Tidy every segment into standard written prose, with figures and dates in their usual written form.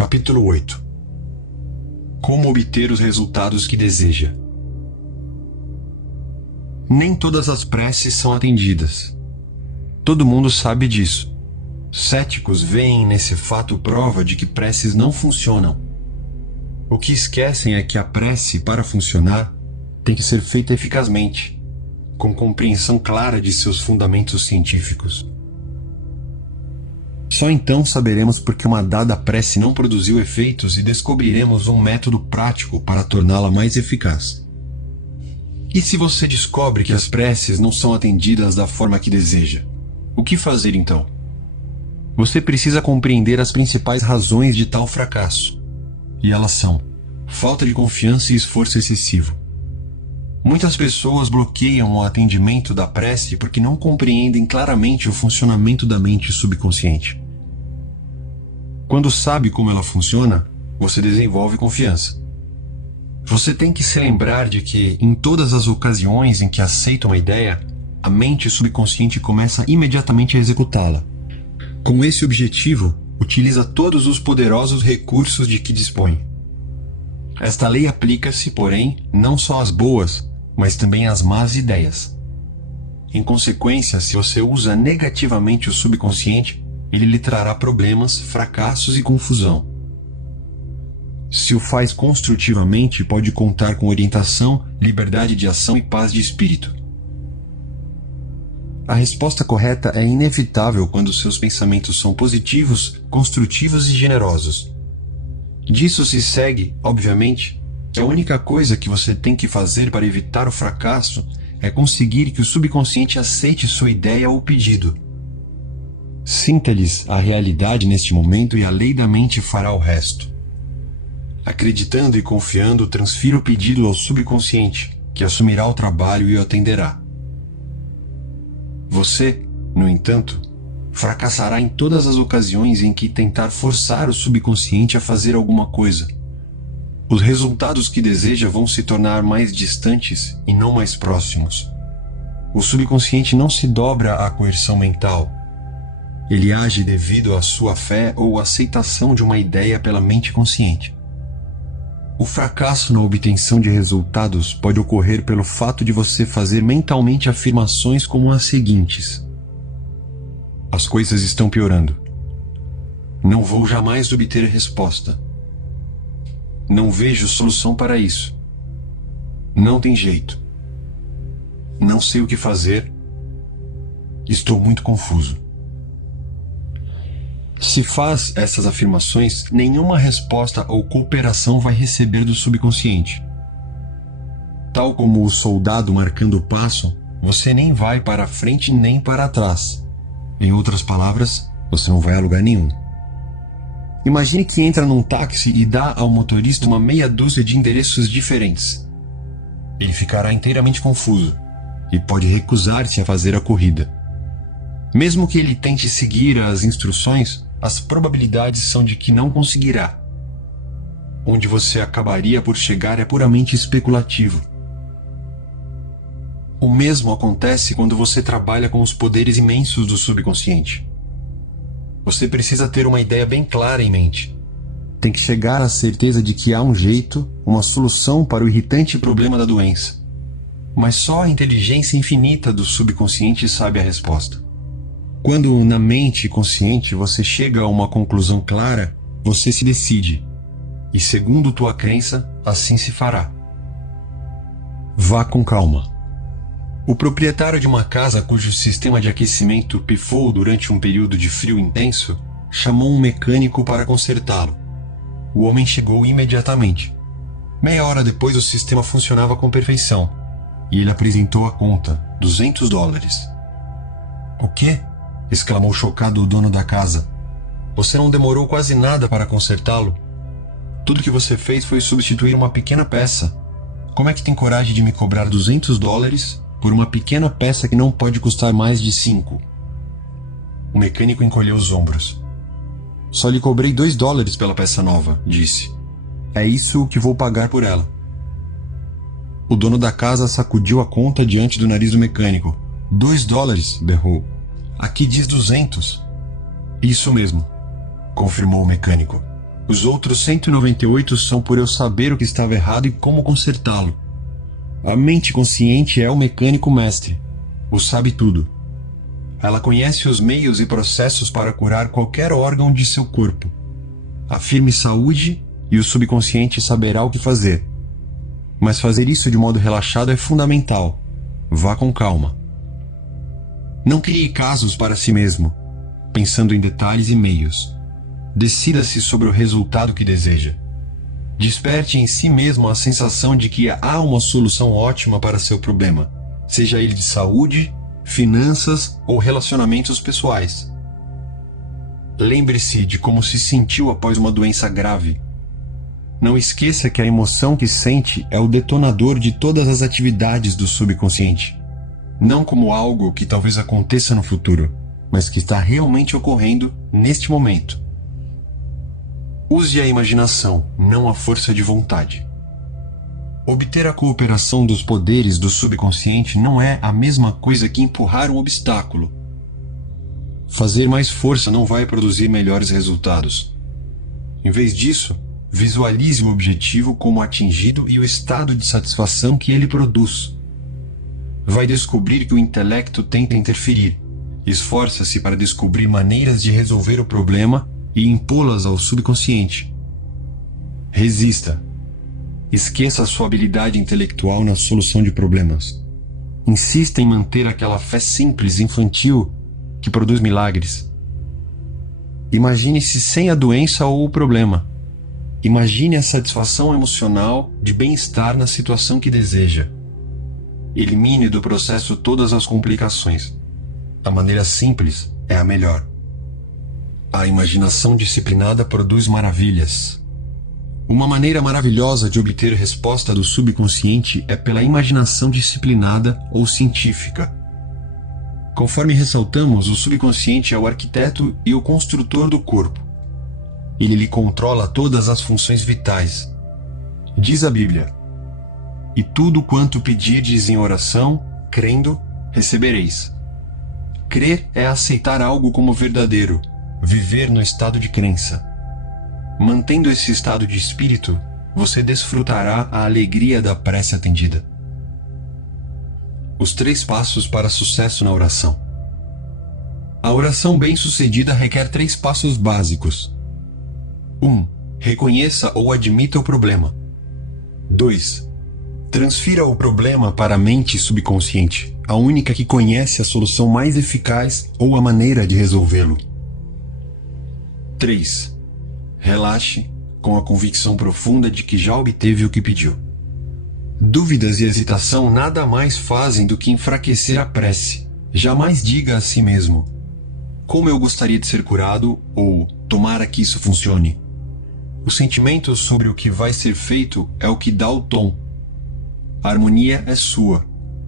Capítulo 8. Como obter os resultados que deseja. Nem todas as preces são atendidas. Todo mundo sabe disso. Céticos veem nesse fato prova de que preces não funcionam. O que esquecem é que a prece, para funcionar, tem que ser feita eficazmente, com compreensão clara de seus fundamentos científicos. Só então saberemos por que uma dada prece não produziu efeitos e descobriremos um método prático para torná-la mais eficaz. E se você descobre que as preces não são atendidas da forma que deseja, o que fazer então? Você precisa compreender as principais razões de tal fracasso. E elas são: falta de confiança e esforço excessivo. Muitas pessoas bloqueiam o atendimento da prece porque não compreendem claramente o funcionamento da mente subconsciente. Quando sabe como ela funciona, você desenvolve confiança. Você tem que se lembrar de que, em todas as ocasiões em que aceita uma ideia, a mente subconsciente começa imediatamente a executá-la. Com esse objetivo, utiliza todos os poderosos recursos de que dispõe. Esta lei aplica-se, porém, não só às boas, mas também às más ideias. Em consequência, se você usa negativamente o subconsciente, ele lhe trará problemas, fracassos e confusão. Se o faz construtivamente, pode contar com orientação, liberdade de ação e paz de espírito. A resposta correta é inevitável quando seus pensamentos são positivos, construtivos e generosos. Disso se segue, obviamente, que a única coisa que você tem que fazer para evitar o fracasso é conseguir que o subconsciente aceite sua ideia ou pedido. Sinta-lhes a realidade neste momento e a lei da mente fará o resto. Acreditando e confiando, transfira o pedido ao subconsciente, que assumirá o trabalho e o atenderá. Você, no entanto, fracassará em todas as ocasiões em que tentar forçar o subconsciente a fazer alguma coisa. Os resultados que deseja vão se tornar mais distantes e não mais próximos. O subconsciente não se dobra à coerção mental. Ele age devido à sua fé ou aceitação de uma ideia pela mente consciente. O fracasso na obtenção de resultados pode ocorrer pelo fato de você fazer mentalmente afirmações como as seguintes: as coisas estão piorando. Não vou jamais obter resposta. Não vejo solução para isso. Não tem jeito. Não sei o que fazer. Estou muito confuso. Se faz essas afirmações, nenhuma resposta ou cooperação vai receber do subconsciente. Tal como o soldado marcando o passo, você nem vai para frente nem para trás. Em outras palavras, você não vai a lugar nenhum. Imagine que entra num táxi e dá ao motorista uma meia dúzia de endereços diferentes. Ele ficará inteiramente confuso e pode recusar-se a fazer a corrida. Mesmo que ele tente seguir as instruções, as probabilidades são de que não conseguirá. Onde você acabaria por chegar é puramente especulativo. O mesmo acontece quando você trabalha com os poderes imensos do subconsciente. Você precisa ter uma ideia bem clara em mente. Tem que chegar à certeza de que há um jeito, uma solução para o irritante problema da doença. Mas só a inteligência infinita do subconsciente sabe a resposta. Quando na mente consciente você chega a uma conclusão clara, você se decide. E segundo tua crença, assim se fará. Vá com calma. O proprietário de uma casa cujo sistema de aquecimento pifou durante um período de frio intenso, chamou um mecânico para consertá-lo. O homem chegou imediatamente. Meia hora depois o sistema funcionava com perfeição, e ele apresentou a conta, $200. O quê? Exclamou chocado o dono da casa. Você não demorou quase nada para consertá-lo? Tudo que você fez foi substituir uma pequena peça. Como é que tem coragem de me cobrar $200 por uma pequena peça que não pode custar mais de 5? O mecânico encolheu os ombros. Só lhe cobrei $2 pela peça nova, disse. É isso o que vou pagar por ela. O dono da casa sacudiu a conta diante do nariz do mecânico. $2, berrou. Aqui diz 200. Isso mesmo, confirmou o mecânico. Os outros 198 são por eu saber o que estava errado e como consertá-lo. A mente consciente é o mecânico mestre. O sabe tudo. Ela conhece os meios e processos para curar qualquer órgão de seu corpo. Afirme saúde e o subconsciente saberá o que fazer. Mas fazer isso de modo relaxado é fundamental. Vá com calma. Não crie casos para si mesmo, pensando em detalhes e meios. Decida-se sobre o resultado que deseja. Desperte em si mesmo a sensação de que há uma solução ótima para seu problema, seja ele de saúde, finanças ou relacionamentos pessoais. Lembre-se de como se sentiu após uma doença grave. Não esqueça que a emoção que sente é o detonador de todas as atividades do subconsciente. Não como algo que talvez aconteça no futuro, mas que está realmente ocorrendo neste momento. Use a imaginação, não a força de vontade. Obter a cooperação dos poderes do subconsciente não é a mesma coisa que empurrar um obstáculo. Fazer mais força não vai produzir melhores resultados. Em vez disso, visualize o objetivo como atingido e o estado de satisfação que ele produz. Vai descobrir que o intelecto tenta interferir. Esforça-se para descobrir maneiras de resolver o problema e impô-las ao subconsciente. Resista. Esqueça a sua habilidade intelectual na solução de problemas. Insista em manter aquela fé simples, infantil, que produz milagres. Imagine-se sem a doença ou o problema. Imagine a satisfação emocional de bem-estar na situação que deseja. Elimine do processo todas as complicações. A maneira simples é a melhor. A imaginação disciplinada produz maravilhas. Uma maneira maravilhosa de obter resposta do subconsciente é pela imaginação disciplinada ou científica. Conforme ressaltamos, o subconsciente é o arquiteto e o construtor do corpo. Ele lhe controla todas as funções vitais. Diz a Bíblia: "E tudo quanto pedirdes em oração, crendo, recebereis." Crer é aceitar algo como verdadeiro, viver no estado de crença. Mantendo esse estado de espírito, você desfrutará a alegria da prece atendida. Os 3 passos para sucesso na oração. A oração bem-sucedida requer 3 passos básicos. 1. Reconheça ou admita o problema. 2. Transfira o problema para a mente subconsciente, a única que conhece a solução mais eficaz ou a maneira de resolvê-lo. 3. Relaxe com a convicção profunda de que já obteve o que pediu. Dúvidas e hesitação nada mais fazem do que enfraquecer a prece. Jamais diga a si mesmo: "Como eu gostaria de ser curado" ou "Tomara que isso funcione." O sentimento sobre o que vai ser feito é o que dá o tom. A harmonia é sua.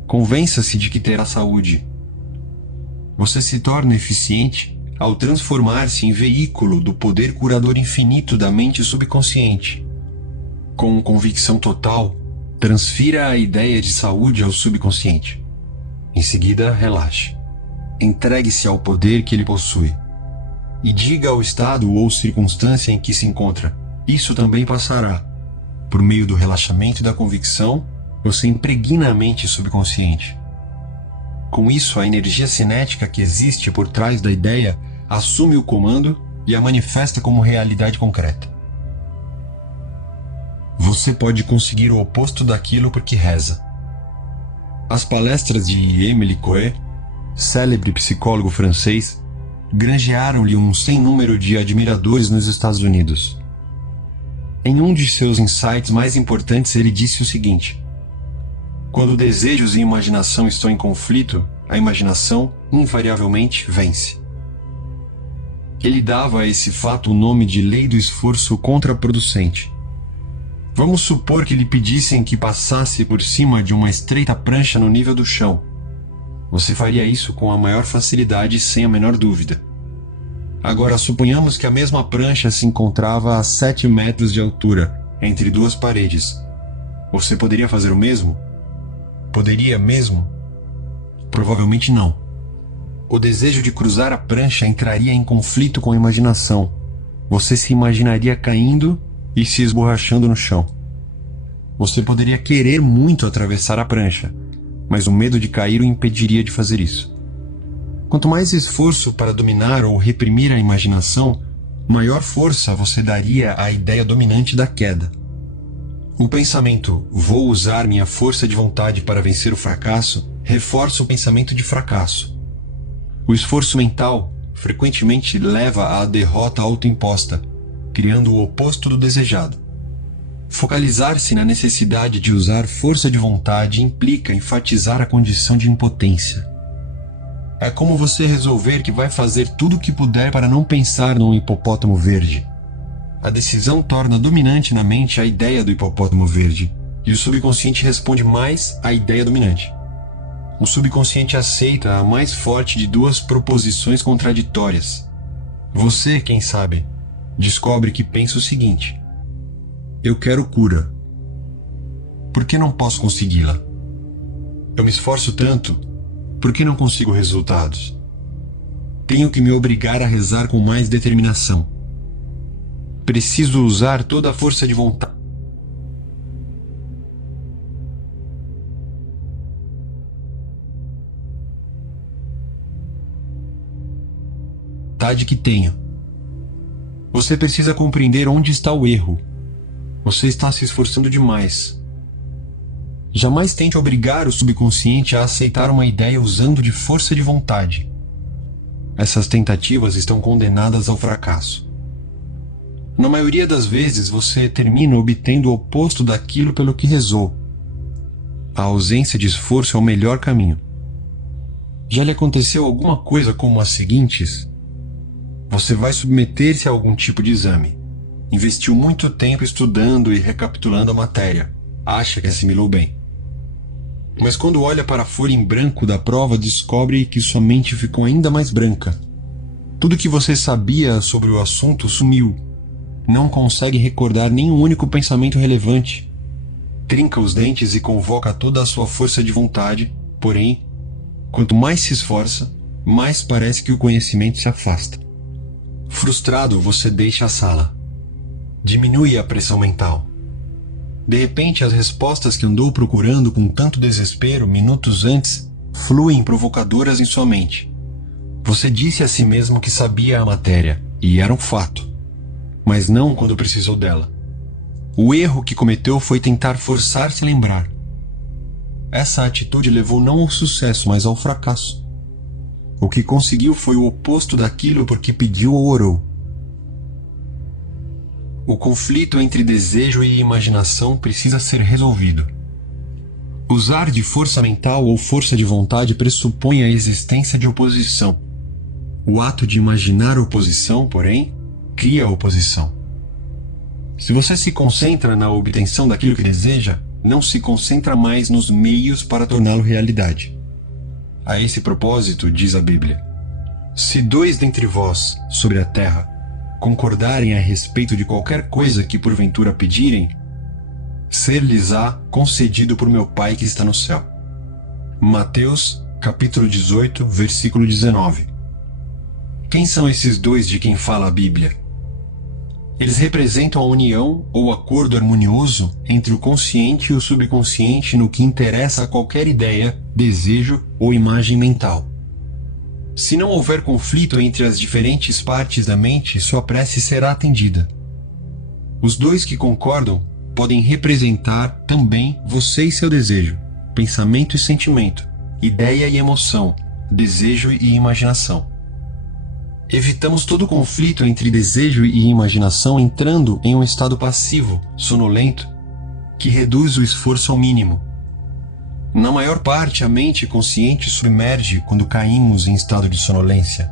Convença-se de que terá saúde. Você se torna eficiente ao transformar-se em veículo do poder curador infinito da mente subconsciente. Com convicção total, transfira a ideia de saúde ao subconsciente. Em seguida, relaxe. Entregue-se ao poder que ele possui. E diga ao estado ou circunstância em que se encontra: "Isso também passará." Por meio do relaxamento e da convicção, você impregna a mente subconsciente. Com isso, a energia cinética que existe por trás da ideia assume o comando e a manifesta como realidade concreta. Você pode conseguir o oposto daquilo porque reza. As palestras de Émile Coué, célebre psicólogo francês, granjearam-lhe um sem número de admiradores nos Estados Unidos. Em um de seus insights mais importantes, ele disse o seguinte: "Quando desejos e imaginação estão em conflito, a imaginação invariavelmente vence." Ele dava a esse fato o nome de lei do esforço contraproducente. Vamos supor que lhe pedissem que passasse por cima de uma estreita prancha no nível do chão. Você faria isso com a maior facilidade, sem a menor dúvida. Agora, suponhamos que a mesma prancha se encontrava a 7 metros de altura, entre 2 paredes. Você poderia fazer o mesmo? Poderia mesmo? Provavelmente não. O desejo de cruzar a prancha entraria em conflito com a imaginação. Você se imaginaria caindo e se esborrachando no chão. Você poderia querer muito atravessar a prancha, mas o medo de cair o impediria de fazer isso. Quanto mais esforço para dominar ou reprimir a imaginação, maior força você daria à ideia dominante da queda. O pensamento "vou usar minha força de vontade para vencer o fracasso" reforça o pensamento de fracasso. O esforço mental frequentemente leva à derrota autoimposta, criando o oposto do desejado. Focar-se na necessidade de usar força de vontade implica enfatizar a condição de impotência. É como você resolver que vai fazer tudo o que puder para não pensar num hipopótamo verde. A decisão torna dominante na mente a ideia do hipopótamo verde, e o subconsciente responde mais à ideia dominante. O subconsciente aceita a mais forte de duas proposições contraditórias. Você, quem sabe, descobre que pensa o seguinte: eu quero cura. Por que não posso consegui-la? Eu me esforço tanto, por que não consigo resultados? Tenho que me obrigar a rezar com mais determinação. Preciso usar toda a força de vontade que tenho. Você precisa compreender onde está o erro. Você está se esforçando demais. Jamais tente obrigar o subconsciente a aceitar uma ideia usando de força de vontade. Essas tentativas estão condenadas ao fracasso. Na maioria das vezes, você termina obtendo o oposto daquilo pelo que rezou. A ausência de esforço é o melhor caminho. Já lhe aconteceu alguma coisa como as seguintes? Você vai submeter-se a algum tipo de exame. Investiu muito tempo estudando e recapitulando a matéria. Acha que assimilou bem. Mas quando olha para a folha em branco da prova, descobre que sua mente ficou ainda mais branca. Tudo que você sabia sobre o assunto sumiu. Não consegue recordar nenhum único pensamento relevante. Trinca os dentes e convoca toda a sua força de vontade, porém, quanto mais se esforça, mais parece que o conhecimento se afasta. Frustrado, você deixa a sala. Diminui a pressão mental. De repente, as respostas que andou procurando com tanto desespero minutos antes fluem provocadoras em sua mente. Você disse a si mesmo que sabia a matéria, e era um fato. Mas não quando precisou dela. O erro que cometeu foi tentar forçar-se a lembrar. Essa atitude levou não ao sucesso, mas ao fracasso. O que conseguiu foi o oposto daquilo por que pediu ou orou. O conflito entre desejo e imaginação precisa ser resolvido. Usar de força mental ou força de vontade pressupõe a existência de oposição. O ato de imaginar oposição, porém, cria oposição. Se você se concentra na obtenção daquilo que deseja, não se concentra mais nos meios para torná-lo realidade. A esse propósito, diz a Bíblia: se dois dentre vós, sobre a terra, concordarem a respeito de qualquer coisa que porventura pedirem, ser-lhes-á concedido por meu Pai que está no céu. Mateus, capítulo 18, versículo 19. Quem são esses dois de quem fala a Bíblia? Eles representam a união ou acordo harmonioso entre o consciente e o subconsciente no que interessa a qualquer ideia, desejo ou imagem mental. Se não houver conflito entre as diferentes partes da mente, sua prece será atendida. Os dois que concordam podem representar também você e seu desejo, pensamento e sentimento, ideia e emoção, desejo e imaginação. Evitamos todo conflito entre desejo e imaginação entrando em um estado passivo, sonolento, que reduz o esforço ao mínimo. Na maior parte, a mente consciente submerge quando caímos em estado de sonolência.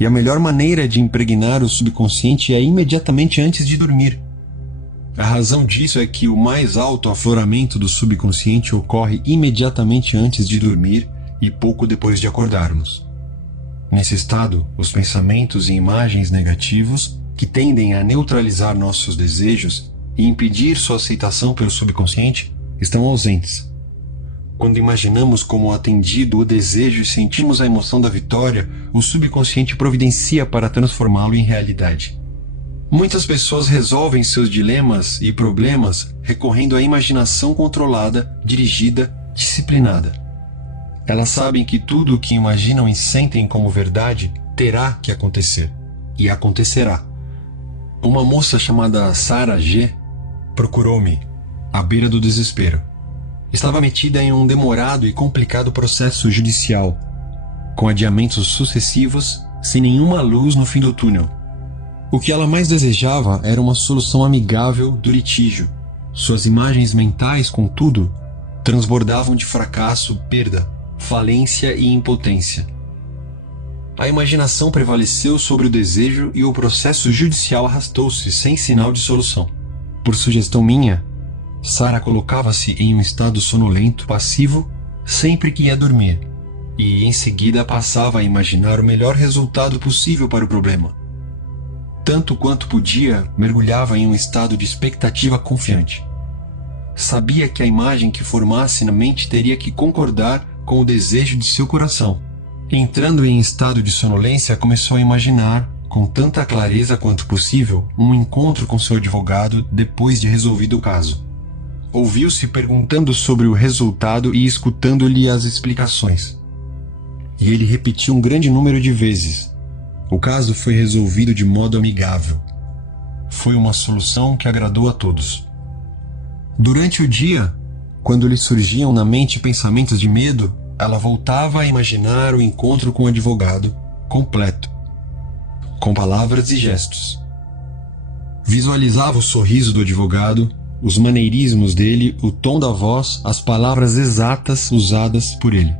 E a melhor maneira de impregnar o subconsciente é imediatamente antes de dormir. A razão disso é que o mais alto afloramento do subconsciente ocorre imediatamente antes de dormir e pouco depois de acordarmos. Nesse estado, os pensamentos e imagens negativos, que tendem a neutralizar nossos desejos e impedir sua aceitação pelo subconsciente, estão ausentes. Quando imaginamos como atendido o desejo e sentimos a emoção da vitória, o subconsciente providencia para transformá-lo em realidade. Muitas pessoas resolvem seus dilemas e problemas recorrendo à imaginação controlada, dirigida, disciplinada. Elas sabem que tudo o que imaginam e sentem como verdade terá que acontecer. E acontecerá. Uma moça chamada Sarah G. procurou-me, à beira do desespero. Estava metida em um demorado e complicado processo judicial, com adiamentos sucessivos, sem nenhuma luz no fim do túnel. O que ela mais desejava era uma solução amigável do litígio. Suas imagens mentais, contudo, transbordavam de fracasso, perda, falência e impotência. A imaginação prevaleceu sobre o desejo e o processo judicial arrastou-se sem sinal de solução. Por sugestão minha, Sarah colocava-se em um estado sonolento, passivo, sempre que ia dormir, e em seguida passava a imaginar o melhor resultado possível para o problema. Tanto quanto podia, mergulhava em um estado de expectativa confiante. Sabia que a imagem que formasse na mente teria que concordar com o desejo de seu coração. Entrando em estado de sonolência, começou a imaginar, com tanta clareza quanto possível, um encontro com seu advogado depois de resolvido o caso. Ouviu-se perguntando sobre o resultado e escutando-lhe as explicações. E ele repetiu um grande número de vezes. O caso foi resolvido de modo amigável. Foi uma solução que agradou a todos. Durante o dia, quando lhe surgiam na mente pensamentos de medo, ela voltava a imaginar o encontro com o advogado, completo, com palavras e gestos. Visualizava o sorriso do advogado, os maneirismos dele, o tom da voz, as palavras exatas usadas por ele.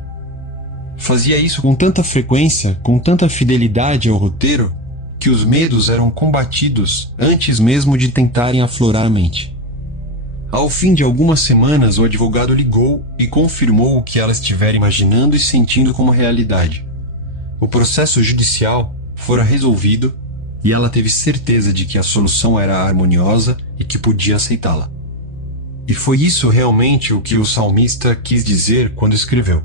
Fazia isso com tanta frequência, com tanta fidelidade ao roteiro, que os medos eram combatidos antes mesmo de tentarem aflorar a mente. Ao fim de algumas semanas, o advogado ligou e confirmou o que ela estivera imaginando e sentindo como realidade. O processo judicial fora resolvido e ela teve certeza de que a solução era harmoniosa e que podia aceitá-la. E foi isso realmente o que o salmista quis dizer quando escreveu: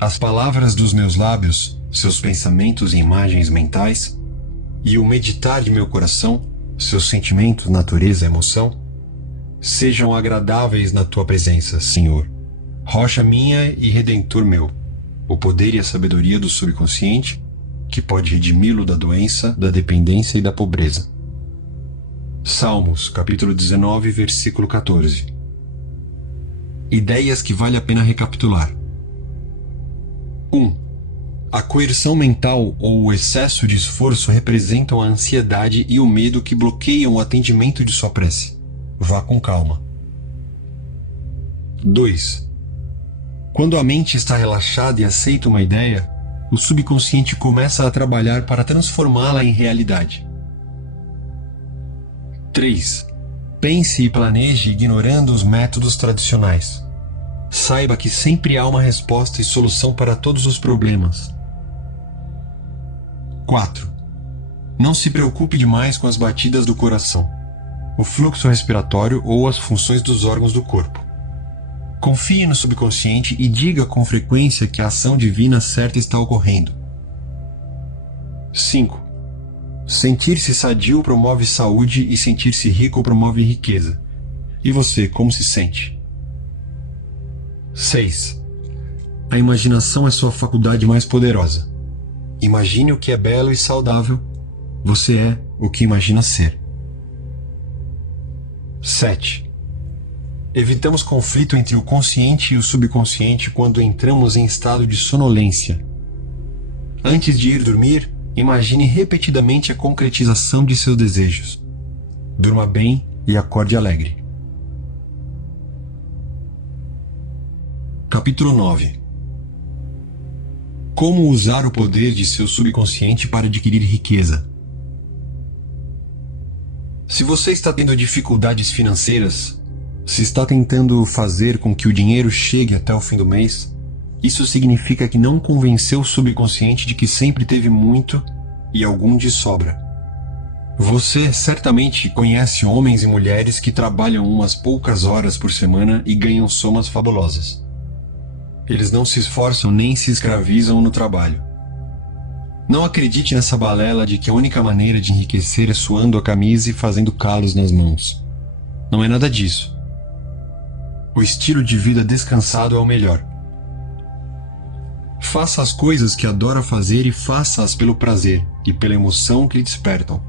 as palavras dos meus lábios, seus pensamentos e imagens mentais, e o meditar de meu coração, seus sentimentos, natureza e emoção, sejam agradáveis na tua presença, Senhor, rocha minha e redentor meu, o poder e a sabedoria do subconsciente, que pode redimi-lo da doença, da dependência e da pobreza. Salmos, capítulo 19, versículo 14. Ideias que vale a pena recapitular. 1. A coerção mental ou o excesso de esforço representam a ansiedade e o medo que bloqueiam o atendimento de sua prece. Vá com calma. 2. Quando a mente está relaxada e aceita uma ideia, o subconsciente começa a trabalhar para transformá-la em realidade. 3. Pense e planeje ignorando os métodos tradicionais. Saiba que sempre há uma resposta e solução para todos os problemas. 4. Não se preocupe demais com as batidas do coração, o fluxo respiratório ou as funções dos órgãos do corpo. Confie no subconsciente e diga com frequência que a ação divina certa está ocorrendo. 5. Sentir-se sadio promove saúde e sentir-se rico promove riqueza. E você, como se sente? 6. A imaginação é sua faculdade mais poderosa. Imagine o que é belo e saudável. Você é o que imagina ser. 7. Evitamos conflito entre o consciente e o subconsciente quando entramos em estado de sonolência. Antes de ir dormir, imagine repetidamente a concretização de seus desejos. Durma bem e acorde alegre. Capítulo 9. Como usar o poder de seu subconsciente para adquirir riqueza? Se você está tendo dificuldades financeiras, se está tentando fazer com que o dinheiro chegue até o fim do mês, isso significa que não convenceu o subconsciente de que sempre teve muito e algum de sobra. Você certamente conhece homens e mulheres que trabalham umas poucas horas por semana e ganham somas fabulosas. Eles não se esforçam nem se escravizam no trabalho. Não acredite nessa balela de que a única maneira de enriquecer é suando a camisa e fazendo calos nas mãos. Não é nada disso. O estilo de vida descansado é o melhor. Faça as coisas que adora fazer e faça-as pelo prazer e pela emoção que lhe despertam.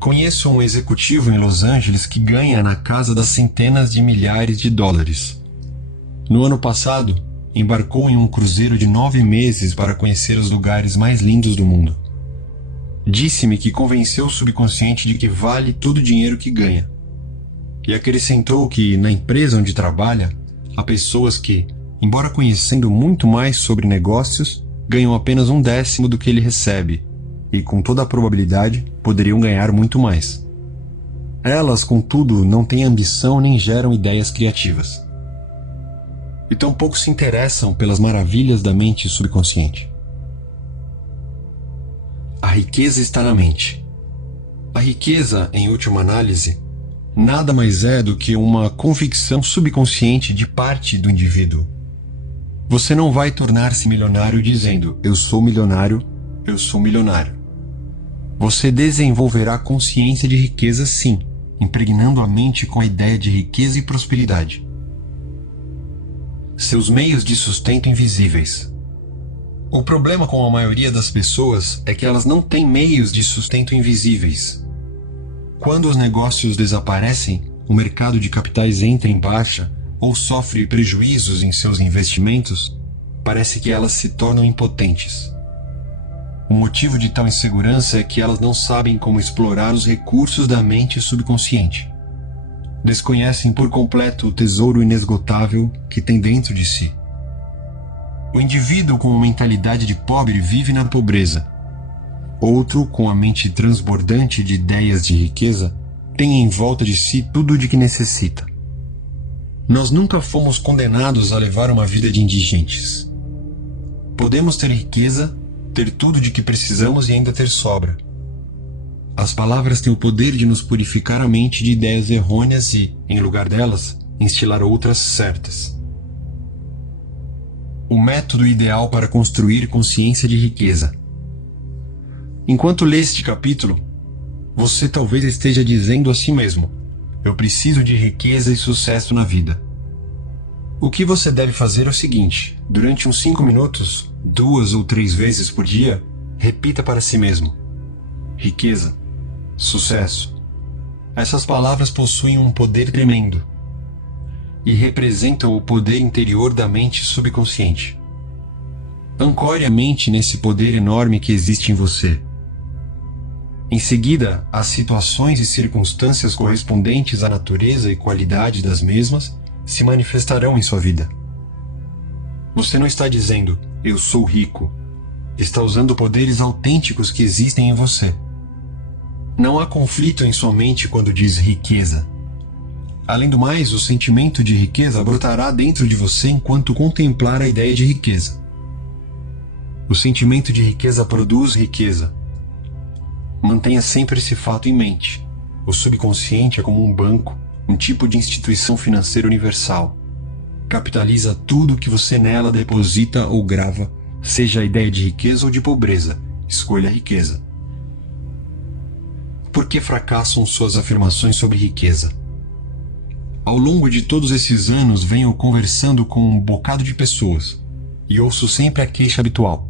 Conheço um executivo em Los Angeles que ganha na casa das centenas de milhares de dólares. No ano passado, embarcou em um cruzeiro de 9 meses para conhecer os lugares mais lindos do mundo. Disse-me que convenceu o subconsciente de que vale todo o dinheiro que ganha. E acrescentou que, na empresa onde trabalha, há pessoas que, embora conhecendo muito mais sobre negócios, ganham apenas 1/10 do que ele recebe, e com toda a probabilidade poderiam ganhar muito mais. Elas, contudo, não têm ambição nem geram ideias criativas. E tampouco se interessam pelas maravilhas da mente subconsciente. A riqueza está na mente. A riqueza, em última análise, nada mais é do que uma convicção subconsciente de parte do indivíduo. Você não vai tornar-se milionário dizendo "eu sou milionário, eu sou milionário". Você desenvolverá consciência de riqueza sim, impregnando a mente com a ideia de riqueza e prosperidade. Seus meios de sustento invisíveis. O problema com a maioria das pessoas é que elas não têm meios de sustento invisíveis. Quando os negócios desaparecem, o mercado de capitais entra em baixa ou sofre prejuízos em seus investimentos, parece que elas se tornam impotentes. O motivo de tal insegurança é que elas não sabem como explorar os recursos da mente subconsciente. Desconhecem por completo o tesouro inesgotável que tem dentro de si. O indivíduo com uma mentalidade de pobre vive na pobreza. Outro, com a mente transbordante de ideias de riqueza, tem em volta de si tudo de que necessita. Nós nunca fomos condenados a levar uma vida de indigentes. Podemos ter riqueza, ter tudo de que precisamos e ainda ter sobra. As palavras têm o poder de nos purificar a mente de ideias errôneas e, em lugar delas, instilar outras certas. O método ideal para construir consciência de riqueza. Enquanto lê este capítulo, você talvez esteja dizendo a si mesmo: eu preciso de riqueza e sucesso na vida. O que você deve fazer é o seguinte: durante uns 5 minutos, 2 ou 3 vezes por dia, repita para si mesmo: riqueza, sucesso. Essas palavras possuem um poder tremendo e representam o poder interior da mente subconsciente. Ancore a mente nesse poder enorme que existe em você. Em seguida, as situações e circunstâncias correspondentes à natureza e qualidade das mesmas se manifestarão em sua vida. Você não está dizendo "eu sou rico", está usando poderes autênticos que existem em você. Não há conflito em sua mente quando diz riqueza. Além do mais, o sentimento de riqueza brotará dentro de você enquanto contemplar a ideia de riqueza. O sentimento de riqueza produz riqueza. Mantenha sempre esse fato em mente. O subconsciente é como um banco, um tipo de instituição financeira universal. Capitaliza tudo que você nela deposita ou grava, seja a ideia de riqueza ou de pobreza. Escolha a riqueza. Por que fracassam suas afirmações sobre riqueza? Ao longo de todos esses anos venho conversando com um bocado de pessoas e ouço sempre a queixa habitual.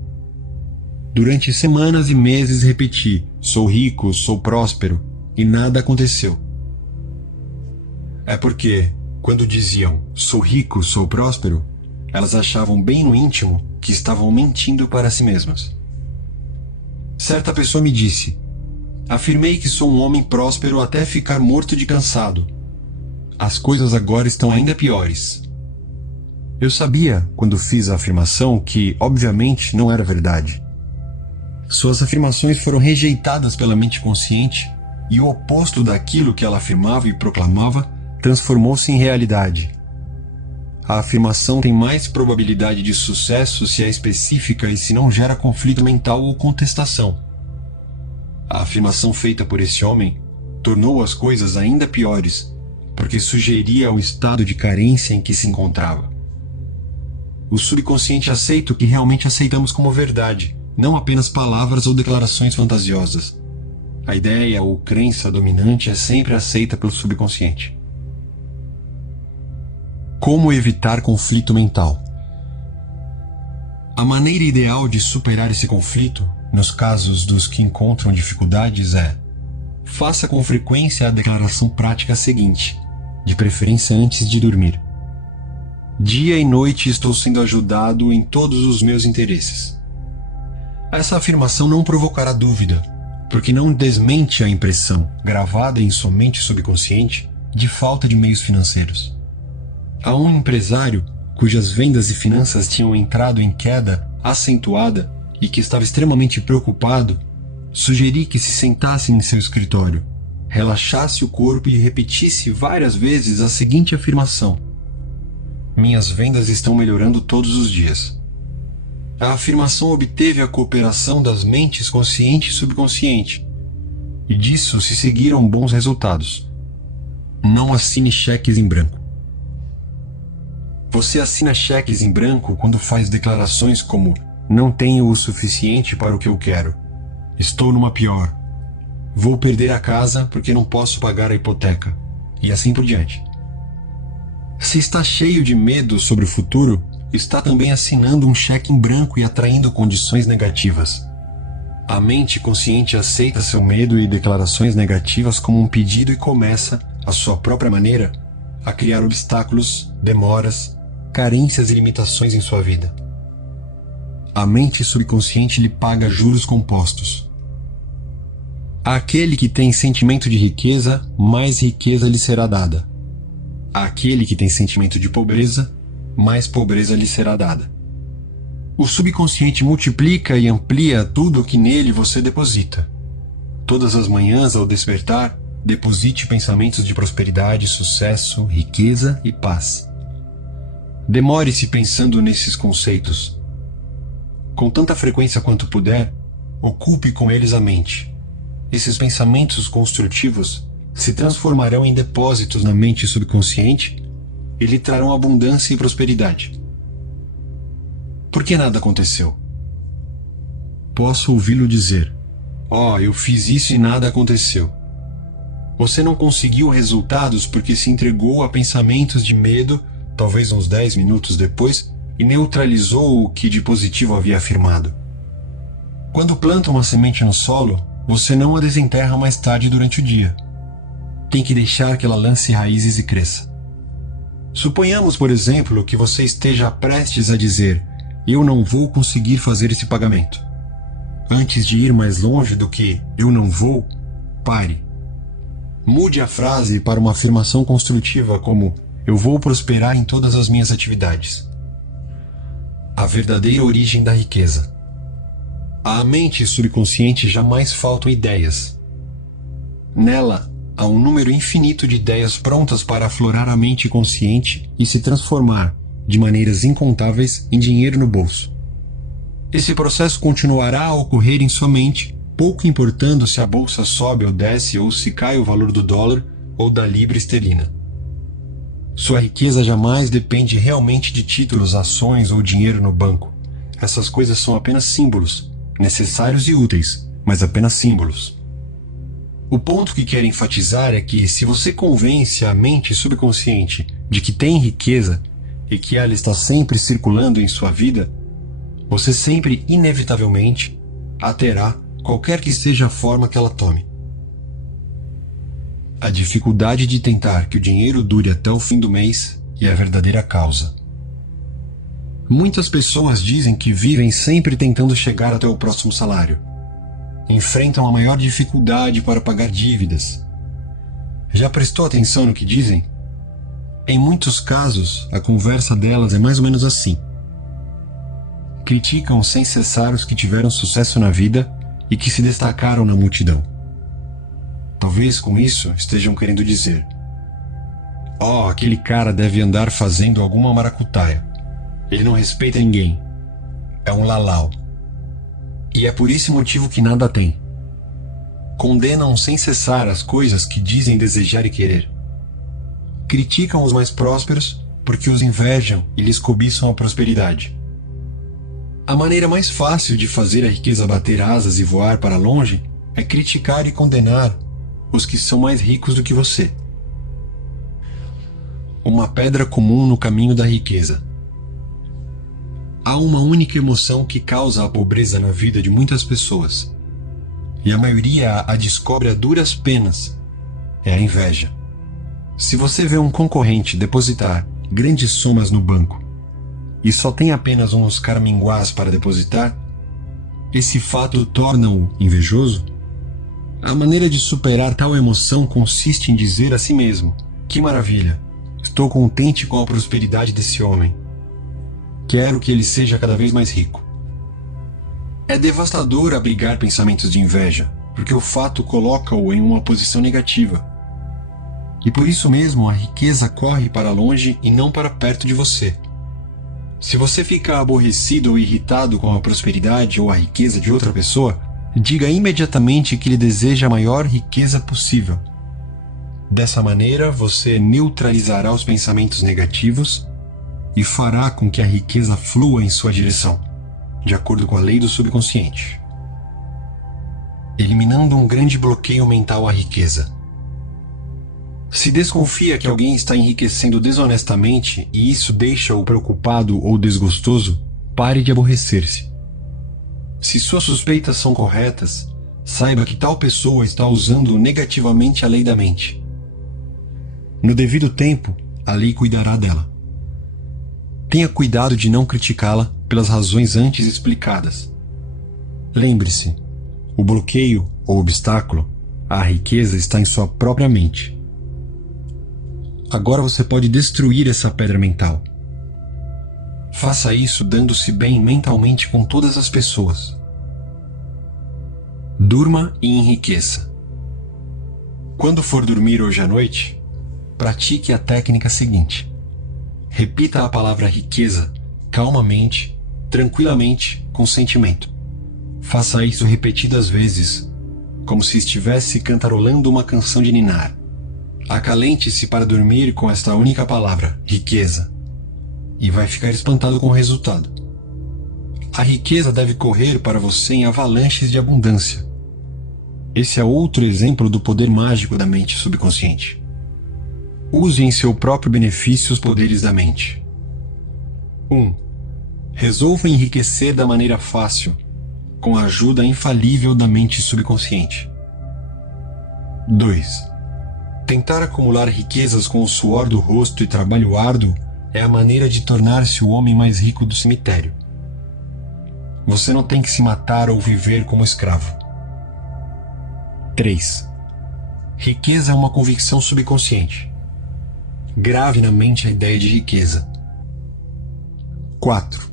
Durante semanas e meses repeti: sou rico, sou próspero, e nada aconteceu. É porque, quando diziam sou rico, sou próspero, elas achavam bem no íntimo que estavam mentindo para si mesmas. Certa pessoa me disse: afirmei que sou um homem próspero até ficar morto de cansado. As coisas agora estão ainda piores. Eu sabia, quando fiz a afirmação, que, obviamente, não era verdade. Suas afirmações foram rejeitadas pela mente consciente e o oposto daquilo que ela afirmava e proclamava transformou-se em realidade. A afirmação tem mais probabilidade de sucesso se é específica e se não gera conflito mental ou contestação. A afirmação feita por esse homem tornou as coisas ainda piores, porque sugeria o estado de carência em que se encontrava. O subconsciente aceita o que realmente aceitamos como verdade, não apenas palavras ou declarações fantasiosas. A ideia ou crença dominante é sempre aceita pelo subconsciente. Como evitar conflito mental? A maneira ideal de superar esse conflito, nos casos dos que encontram dificuldades, é: faça com frequência a declaração prática seguinte, de preferência antes de dormir. Dia e noite estou sendo ajudado em todos os meus interesses. Essa afirmação não provocará dúvida, porque não desmente a impressão, gravada em sua mente subconsciente, de falta de meios financeiros. A um empresário cujas vendas e finanças tinham entrado em queda acentuada e que estava extremamente preocupado, sugeri que se sentasse em seu escritório, relaxasse o corpo e repetisse várias vezes a seguinte afirmação: minhas vendas estão melhorando todos os dias. A afirmação obteve a cooperação das mentes consciente e subconsciente, e disso se seguiram bons resultados. Não assine cheques em branco. Você assina cheques em branco quando faz declarações como: não tenho o suficiente para o que eu quero, estou numa pior, vou perder a casa porque não posso pagar a hipoteca, e assim por diante. Se está cheio de medo sobre o futuro, está também assinando um cheque em branco e atraindo condições negativas. A mente consciente aceita seu medo e declarações negativas como um pedido e começa, à sua própria maneira, a criar obstáculos, demoras, carências e limitações em sua vida. A mente subconsciente lhe paga juros compostos. Àquele que tem sentimento de riqueza, mais riqueza lhe será dada. Àquele que tem sentimento de pobreza, mais pobreza lhe será dada. O subconsciente multiplica e amplia tudo o que nele você deposita. Todas as manhãs, ao despertar, deposite pensamentos de prosperidade, sucesso, riqueza e paz. Demore-se pensando nesses conceitos. Com tanta frequência quanto puder, ocupe com eles a mente. Esses pensamentos construtivos se transformarão em depósitos na mente subconsciente e lhe trarão abundância e prosperidade. Por que nada aconteceu? Posso ouvi-lo dizer: eu fiz isso e nada aconteceu. Você não conseguiu resultados porque se entregou a pensamentos de medo, talvez uns 10 minutos depois, e neutralizou o que de positivo havia afirmado. Quando planta uma semente no solo, você não a desenterra mais tarde durante o dia. Tem que deixar que ela lance raízes e cresça. Suponhamos, por exemplo, que você esteja prestes a dizer: eu não vou conseguir fazer esse pagamento. Antes de ir mais longe do que eu não vou, pare. Mude a frase para uma afirmação construtiva como: eu vou prosperar em todas as minhas atividades. A verdadeira origem da riqueza. À mente subconsciente jamais faltam ideias. Nela, há um número infinito de ideias prontas para aflorar a mente consciente e se transformar, de maneiras incontáveis, em dinheiro no bolso. Esse processo continuará a ocorrer em sua mente, pouco importando se a bolsa sobe ou desce ou se cai o valor do dólar ou da libra esterlina. Sua riqueza jamais depende realmente de títulos, ações ou dinheiro no banco. Essas coisas são apenas símbolos, necessários e úteis, mas apenas símbolos. O ponto que quero enfatizar é que, se você convence a mente subconsciente de que tem riqueza e que ela está sempre circulando em sua vida, você sempre, inevitavelmente, a terá, qualquer que seja a forma que ela tome. A dificuldade de tentar que o dinheiro dure até o fim do mês é a verdadeira causa. Muitas pessoas dizem que vivem sempre tentando chegar até o próximo salário. Enfrentam a maior dificuldade para pagar dívidas. Já prestou atenção no que dizem? Em muitos casos, a conversa delas é mais ou menos assim. Criticam sem cessar os que tiveram sucesso na vida e que se destacaram na multidão. Talvez com isso estejam querendo dizer: aquele cara deve andar fazendo alguma maracutaia. Ele não respeita ninguém. É um lalau. E é por esse motivo que nada tem. Condenam sem cessar as coisas que dizem desejar e querer. Criticam os mais prósperos porque os invejam e lhes cobiçam a prosperidade. A maneira mais fácil de fazer a riqueza bater asas e voar para longe é criticar e condenar os que são mais ricos do que você. Uma pedra comum no caminho da riqueza. Há uma única emoção que causa a pobreza na vida de muitas pessoas, e a maioria a descobre a duras penas. É a inveja. Se você vê um concorrente depositar grandes somas no banco e só tem apenas uns caraminguás para depositar, esse fato torna-o invejoso? A maneira de superar tal emoção consiste em dizer a si mesmo: que maravilha! Estou contente com a prosperidade desse homem. Quero que ele seja cada vez mais rico. É devastador abrigar pensamentos de inveja, porque o fato coloca-o em uma posição negativa. E por isso mesmo a riqueza corre para longe e não para perto de você. Se você ficar aborrecido ou irritado com a prosperidade ou a riqueza de outra pessoa, diga imediatamente que lhe deseja a maior riqueza possível. Dessa maneira, você neutralizará os pensamentos negativos e fará com que a riqueza flua em sua direção, de acordo com a lei do subconsciente, eliminando um grande bloqueio mental à riqueza. Se desconfia que alguém está enriquecendo desonestamente e isso deixa-o preocupado ou desgostoso, pare de aborrecer-se. Se suas suspeitas são corretas, saiba que tal pessoa está usando negativamente a lei da mente. No devido tempo, a lei cuidará dela. Tenha cuidado de não criticá-la pelas razões antes explicadas. Lembre-se, o bloqueio ou obstáculo à riqueza está em sua própria mente. Agora você pode destruir essa pedra mental. Faça isso dando-se bem mentalmente com todas as pessoas. Durma e enriqueça. Quando for dormir hoje à noite, pratique a técnica seguinte. Repita a palavra riqueza calmamente, tranquilamente, com sentimento. Faça isso repetidas vezes, como se estivesse cantarolando uma canção de ninar. Acalente-se para dormir com esta única palavra, riqueza, e vai ficar espantado com o resultado. A riqueza deve correr para você em avalanches de abundância. Esse é outro exemplo do poder mágico da mente subconsciente. Use em seu próprio benefício os poderes da mente. 1. Resolva enriquecer da maneira fácil, com a ajuda infalível da mente subconsciente. 2. Tentar acumular riquezas com o suor do rosto e trabalho árduo é a maneira de tornar-se o homem mais rico do cemitério. Você não tem que se matar ou viver como escravo. 3. Riqueza é uma convicção subconsciente. Grave na mente a ideia de riqueza. 4.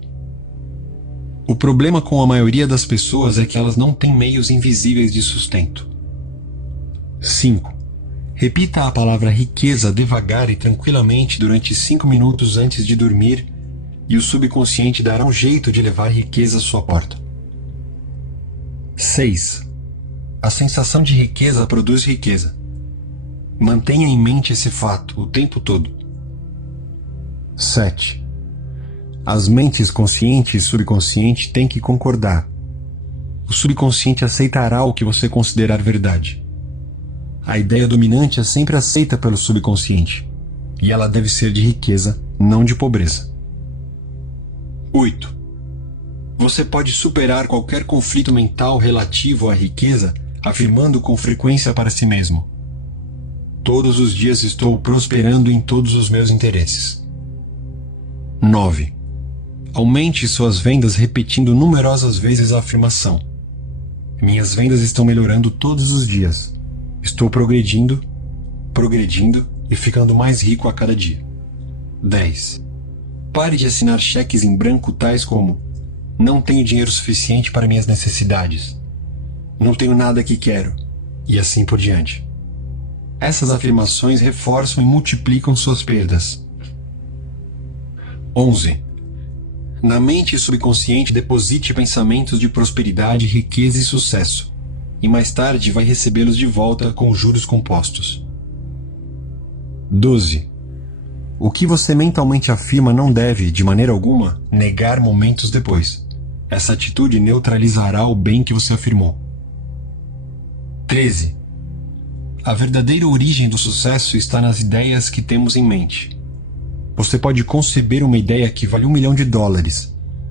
O problema com a maioria das pessoas é que elas não têm meios invisíveis de sustento. 5. Repita a palavra riqueza devagar e tranquilamente durante 5 minutos antes de dormir e o subconsciente dará um jeito de levar riqueza à sua porta. 6. A sensação de riqueza produz riqueza. Mantenha em mente esse fato o tempo todo. 7. As mentes consciente e subconsciente têm que concordar. O subconsciente aceitará o que você considerar verdade. A ideia dominante é sempre aceita pelo subconsciente, e ela deve ser de riqueza, não de pobreza. 8. Você pode superar qualquer conflito mental relativo à riqueza afirmando com frequência para si mesmo: todos os dias estou prosperando em todos os meus interesses. 9. Aumente suas vendas repetindo numerosas vezes a afirmação: minhas vendas estão melhorando todos os dias. Estou progredindo e ficando mais rico a cada dia. 10. Pare de assinar cheques em branco tais como: não tenho dinheiro suficiente para minhas necessidades. Não tenho nada que quero. E assim por diante. Essas afirmações reforçam e multiplicam suas perdas. 11. Na mente subconsciente deposite pensamentos de prosperidade, riqueza e sucesso, e mais tarde vai recebê-los de volta com juros compostos. 12. O que você mentalmente afirma não deve, de maneira alguma, negar momentos depois. essa atitude neutralizará o bem que você afirmou. 13. A verdadeira origem do sucesso está nas ideias que temos em mente. Você pode conceber uma ideia que vale $1 milhão.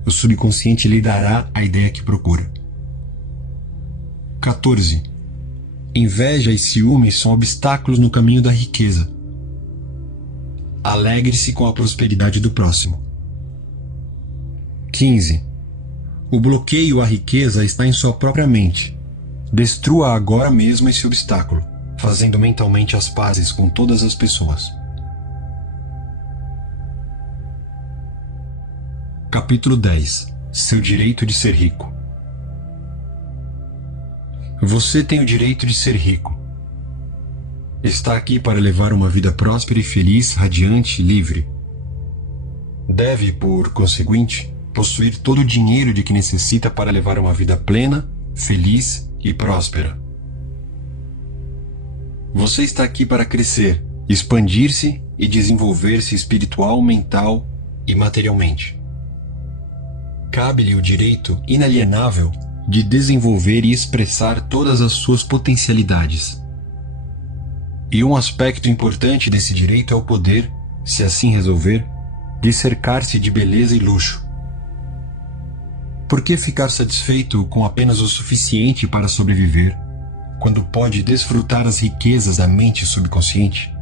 O subconsciente lhe dará a ideia que procura. 14. Inveja e ciúme são obstáculos no caminho da riqueza. Alegre-se com a prosperidade do próximo. 15. O bloqueio à riqueza está em sua própria mente. Destrua agora mesmo esse obstáculo, fazendo mentalmente as pazes com todas as pessoas. Capítulo 10. Seu direito de ser rico. Você tem o direito de ser rico. Está aqui para levar uma vida próspera e feliz, radiante e livre. Deve, por conseguinte, possuir todo o dinheiro de que necessita para levar uma vida plena, feliz e próspera. Você está aqui para crescer, expandir-se e desenvolver-se espiritual, mental e materialmente. Cabe-lhe o direito inalienável de desenvolver e expressar todas as suas potencialidades. E um aspecto importante desse direito é o poder, se assim resolver, de cercar-se de beleza e luxo. Por que ficar satisfeito com apenas o suficiente para sobreviver, quando pode desfrutar as riquezas da mente subconsciente?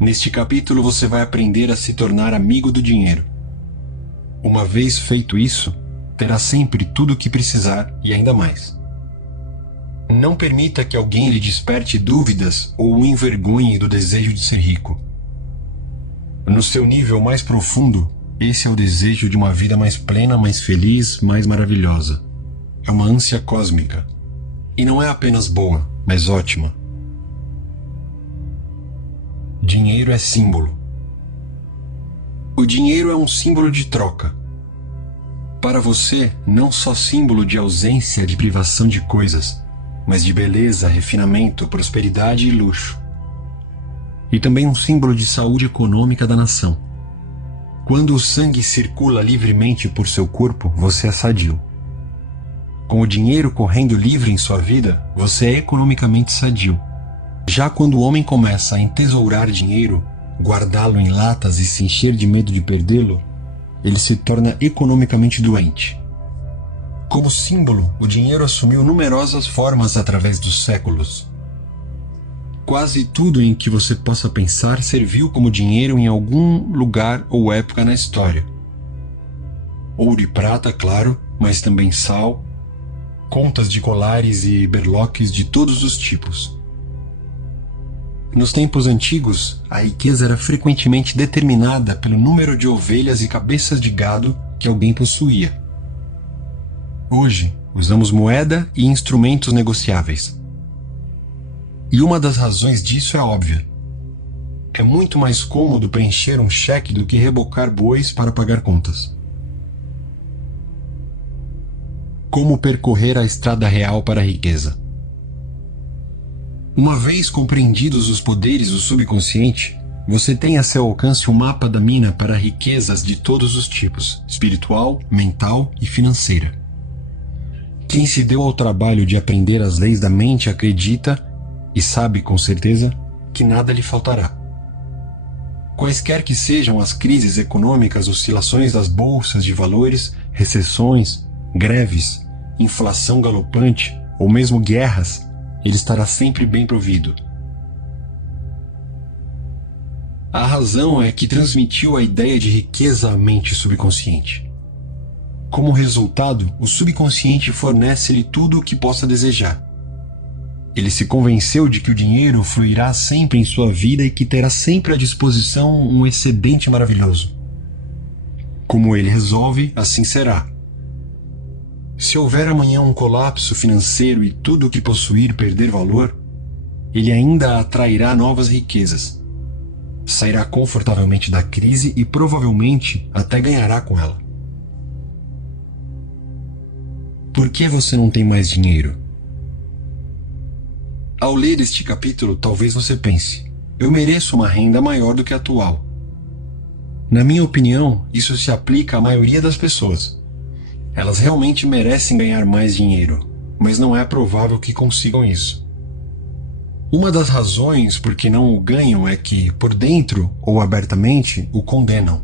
Neste capítulo você vai aprender a se tornar amigo do dinheiro. Uma vez feito isso, terá sempre tudo o que precisar e ainda mais. Não permita que alguém lhe desperte dúvidas ou o envergonhe do desejo de ser rico. No seu nível mais profundo, esse é o desejo de uma vida mais plena, mais feliz, mais maravilhosa. É uma ânsia cósmica. E não é apenas boa, mas ótima. Dinheiro é símbolo. O dinheiro é um símbolo de troca. Para você, não só símbolo de ausência de privação de coisas, mas de beleza, refinamento, prosperidade e luxo. E também um símbolo de saúde econômica da nação. Quando o sangue circula livremente por seu corpo, você é sadio. Com o dinheiro correndo livre em sua vida, você é economicamente sadio. Já quando o homem começa a entesourar dinheiro, guardá-lo em latas e se encher de medo de perdê-lo, ele se torna economicamente doente. Como símbolo, o dinheiro assumiu numerosas formas através dos séculos. Quase tudo em que você possa pensar serviu como dinheiro em algum lugar ou época na história. Ouro e prata, claro, mas também sal, contas de colares e berloques de todos os tipos. Nos tempos antigos, a riqueza era frequentemente determinada pelo número de ovelhas e cabeças de gado que alguém possuía. Hoje, usamos moeda e instrumentos negociáveis. E uma das razões disso é óbvia. É muito mais cômodo preencher um cheque do que rebocar bois para pagar contas. Como percorrer a estrada real para a riqueza? Uma vez compreendidos os poderes do subconsciente, você tem a seu alcance um mapa da mina para riquezas de todos os tipos, espiritual, mental e financeira. Quem se deu ao trabalho de aprender as leis da mente acredita, e sabe com certeza, que nada lhe faltará. Quaisquer que sejam as crises econômicas, oscilações das bolsas de valores, recessões, greves, inflação galopante ou mesmo guerras, ele estará sempre bem provido. A razão é que transmitiu a ideia de riqueza à mente subconsciente. Como resultado, o subconsciente fornece-lhe tudo o que possa desejar. Ele se convenceu de que o dinheiro fluirá sempre em sua vida e que terá sempre à disposição um excedente maravilhoso. Como ele resolve, assim será. Se houver amanhã um colapso financeiro e tudo o que possuir perder valor, ele ainda atrairá novas riquezas. Sairá confortavelmente da crise e provavelmente até ganhará com ela. Por que você não tem mais dinheiro? Ao ler este capítulo, talvez você pense: eu mereço uma renda maior do que a atual. Na minha opinião, isso se aplica à maioria das pessoas. Elas realmente merecem ganhar mais dinheiro, mas não é provável que consigam isso. Uma das razões por que não o ganham é que, por dentro ou abertamente, o condenam.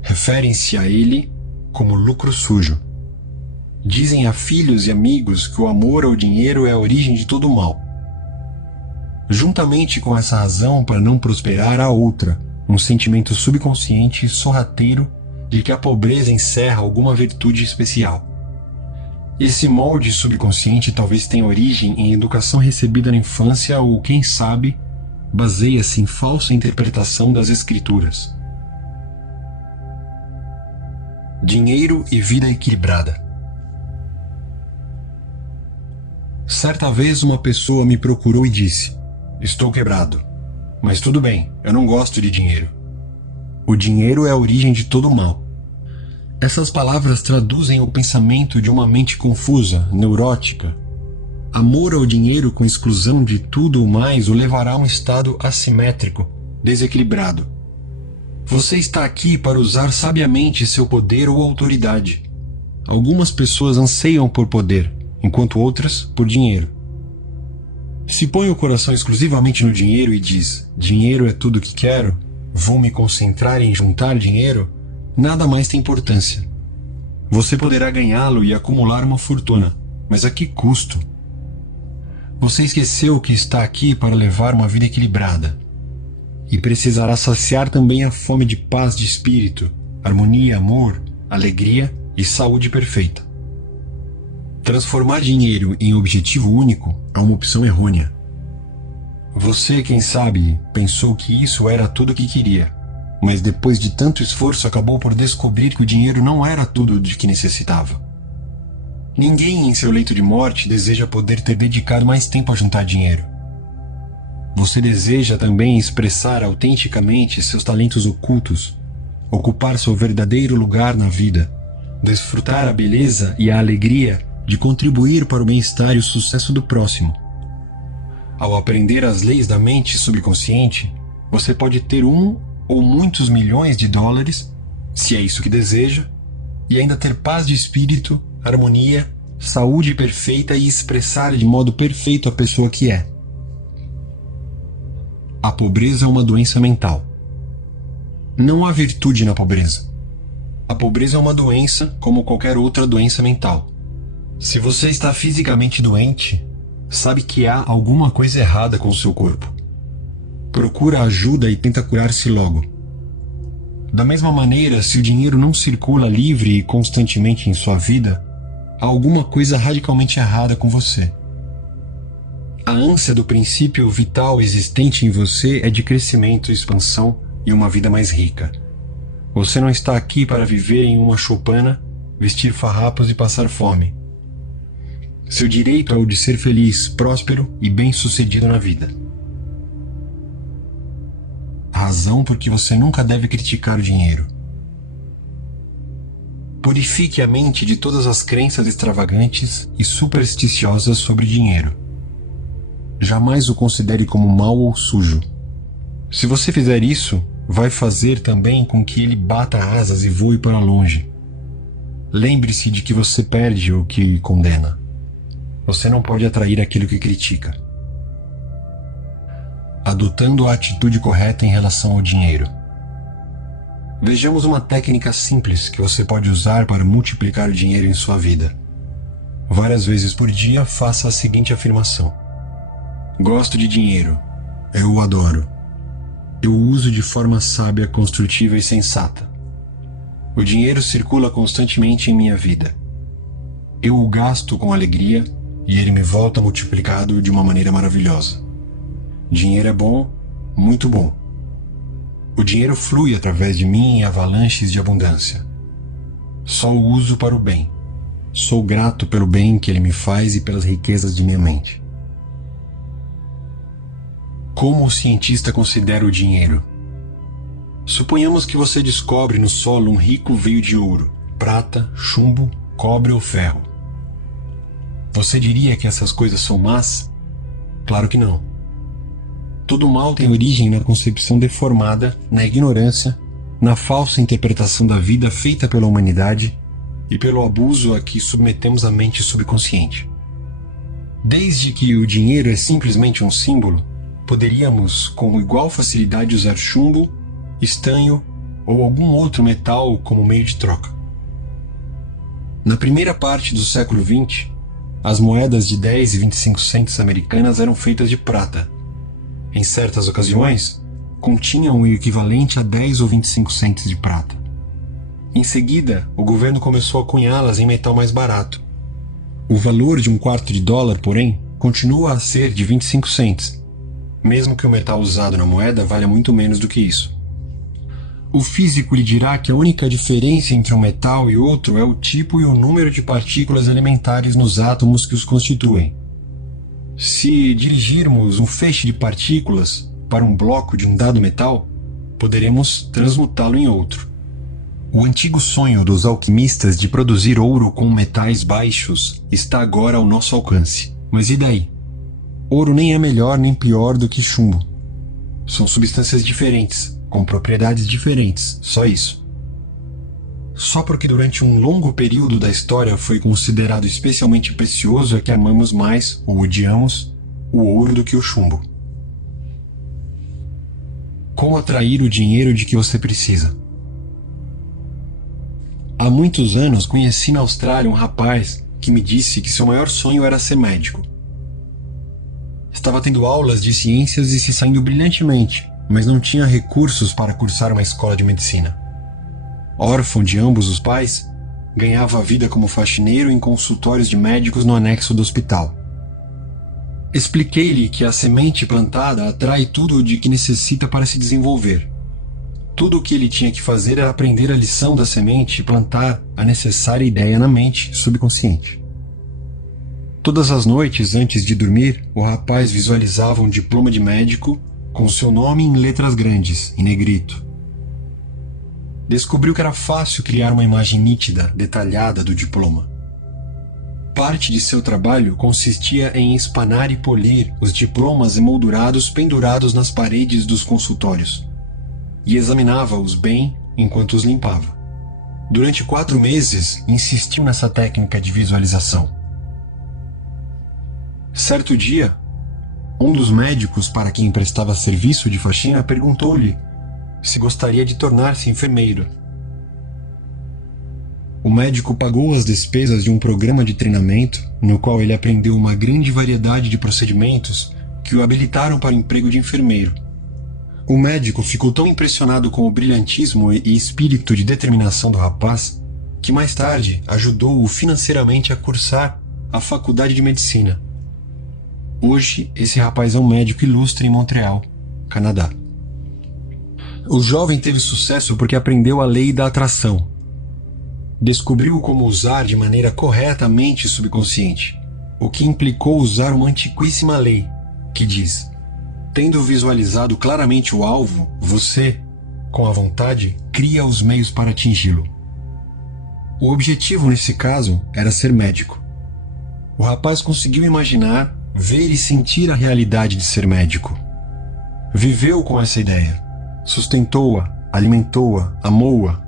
Referem-se a ele como lucro sujo. Dizem a filhos e amigos que o amor ao dinheiro é a origem de todo o mal. Juntamente com essa razão para não prosperar, há outra, um sentimento subconsciente e sorrateiro de que a pobreza encerra alguma virtude especial. Esse molde subconsciente talvez tenha origem em educação recebida na infância ou, quem sabe, baseia-se em falsa interpretação das escrituras. Dinheiro e vida equilibrada. Certa vez uma pessoa me procurou e disse: "Estou quebrado, mas tudo bem, eu não gosto de dinheiro. O dinheiro é a origem de todo o mal." Essas palavras traduzem o pensamento de uma mente confusa, neurótica. Amor ao dinheiro com exclusão de tudo o mais o levará a um estado assimétrico, desequilibrado. Você está aqui para usar sabiamente seu poder ou autoridade. Algumas pessoas anseiam por poder, enquanto outras por dinheiro. Se põe o coração exclusivamente no dinheiro e diz: "Dinheiro é tudo o que quero, vou me concentrar em juntar dinheiro", nada mais tem importância. Você poderá ganhá-lo e acumular uma fortuna, mas a que custo? Você esqueceu que está aqui para levar uma vida equilibrada. E precisará saciar também a fome de paz de espírito, harmonia, amor, alegria e saúde perfeita. Transformar dinheiro em objetivo único é uma opção errônea. Você, quem sabe, pensou que isso era tudo o que queria, mas depois de tanto esforço acabou por descobrir que o dinheiro não era tudo de que necessitava. Ninguém em seu leito de morte deseja poder ter dedicado mais tempo a juntar dinheiro. Você deseja também expressar autenticamente seus talentos ocultos, ocupar seu verdadeiro lugar na vida, desfrutar a beleza e a alegria de contribuir para o bem-estar e o sucesso do próximo. Ao aprender as leis da mente subconsciente, você pode ter ou muitos milhões de dólares, se é isso que deseja, e ainda ter paz de espírito, harmonia, saúde perfeita e expressar de modo perfeito a pessoa que é. A pobreza é uma doença mental. Não há virtude na pobreza. A pobreza é uma doença como qualquer outra doença mental. Se você está fisicamente doente, sabe que há alguma coisa errada com o seu corpo. Procura ajuda e tenta curar-se logo. Da mesma maneira, se o dinheiro não circula livre e constantemente em sua vida, há alguma coisa radicalmente errada com você. A ânsia do princípio vital existente em você é de crescimento, expansão e uma vida mais rica. Você não está aqui para viver em uma choupana, vestir farrapos e passar fome. Seu direito é o de ser feliz, próspero e bem-sucedido na vida. Razão por que você nunca deve criticar o dinheiro. Purifique a mente de todas as crenças extravagantes e supersticiosas sobre dinheiro. Jamais o considere como mau ou sujo. Se você fizer isso, vai fazer também com que ele bata asas e voe para longe. Lembre-se de que você perde o que condena. Você não pode atrair aquilo que critica. Adotando a atitude correta em relação ao dinheiro. Vejamos uma técnica simples que você pode usar para multiplicar o dinheiro em sua vida. Várias vezes por dia, faça a seguinte afirmação: "Gosto de dinheiro. Eu o adoro. Eu o uso de forma sábia, construtiva e sensata. O dinheiro circula constantemente em minha vida. Eu o gasto com alegria e ele me volta multiplicado de uma maneira maravilhosa. Dinheiro é bom, muito bom. O dinheiro flui através de mim em avalanches de abundância. Só o uso para o bem. Sou grato pelo bem que ele me faz e pelas riquezas de minha mente." Como o cientista considera o dinheiro? Suponhamos que você descobre no solo um rico veio de ouro, prata, chumbo, cobre ou ferro. Você diria que essas coisas são más? Claro que não. Todo mal tem origem na concepção deformada, na ignorância, na falsa interpretação da vida feita pela humanidade e pelo abuso a que submetemos a mente subconsciente. Desde que o dinheiro é simplesmente um símbolo, poderíamos com igual facilidade usar chumbo, estanho ou algum outro metal como meio de troca. Na primeira parte do século XX, as moedas de 10 e 25 centes americanas eram feitas de prata. Em certas ocasiões, continham o equivalente a 10 ou 25 centes de prata. Em seguida, o governo começou a cunhá-las em metal mais barato. O valor de $0,25, porém, continua a ser de 25 centes, mesmo que o metal usado na moeda valha muito menos do que isso. O físico lhe dirá que a única diferença entre um metal e outro é o tipo e o número de partículas elementares nos átomos que os constituem. Se dirigirmos um feixe de partículas para um bloco de um dado metal, poderemos transmutá-lo em outro. O antigo sonho dos alquimistas de produzir ouro com metais baixos está agora ao nosso alcance. Mas e daí? Ouro nem é melhor nem pior do que chumbo. São substâncias diferentes, com propriedades diferentes, só isso. Só porque durante um longo período da história foi considerado especialmente precioso é que amamos mais, ou odiamos, o ouro do que o chumbo. Como atrair o dinheiro de que você precisa? Há muitos anos conheci na Austrália um rapaz que me disse que seu maior sonho era ser médico. Estava tendo aulas de ciências e se saindo brilhantemente, mas não tinha recursos para cursar uma escola de medicina. Órfão de ambos os pais, ganhava a vida como faxineiro em consultórios de médicos no anexo do hospital. Expliquei-lhe que a semente plantada atrai tudo o de que necessita para se desenvolver. Tudo o que ele tinha que fazer era aprender a lição da semente e plantar a necessária ideia na mente subconsciente. Todas as noites, antes de dormir, o rapaz visualizava um diploma de médico com seu nome em letras grandes, em negrito. Descobriu que era fácil criar uma imagem nítida, detalhada do diploma. Parte de seu trabalho consistia em espanar e polir os diplomas emoldurados pendurados nas paredes dos consultórios, e examinava-os bem enquanto os limpava. Durante 4 meses, insistiu nessa técnica de visualização. Certo dia, um dos médicos para quem prestava serviço de faxina perguntou-lhe se gostaria de tornar-se enfermeiro. O médico pagou as despesas de um programa de treinamento, no qual ele aprendeu uma grande variedade de procedimentos que o habilitaram para o emprego de enfermeiro. O médico ficou tão impressionado com o brilhantismo e espírito de determinação do rapaz, que mais tarde ajudou-o financeiramente a cursar a faculdade de medicina. Hoje, esse rapaz é um médico ilustre em Montreal, Canadá. O jovem teve sucesso porque aprendeu a lei da atração. Descobriu como usar de maneira correta a mente subconsciente, o que implicou usar uma antiquíssima lei, que diz: tendo visualizado claramente o alvo, você, com a vontade, cria os meios para atingi-lo. O objetivo nesse caso era ser médico. O rapaz conseguiu imaginar, ver e sentir a realidade de ser médico. Viveu com essa ideia, sustentou-a, alimentou-a, amou-a.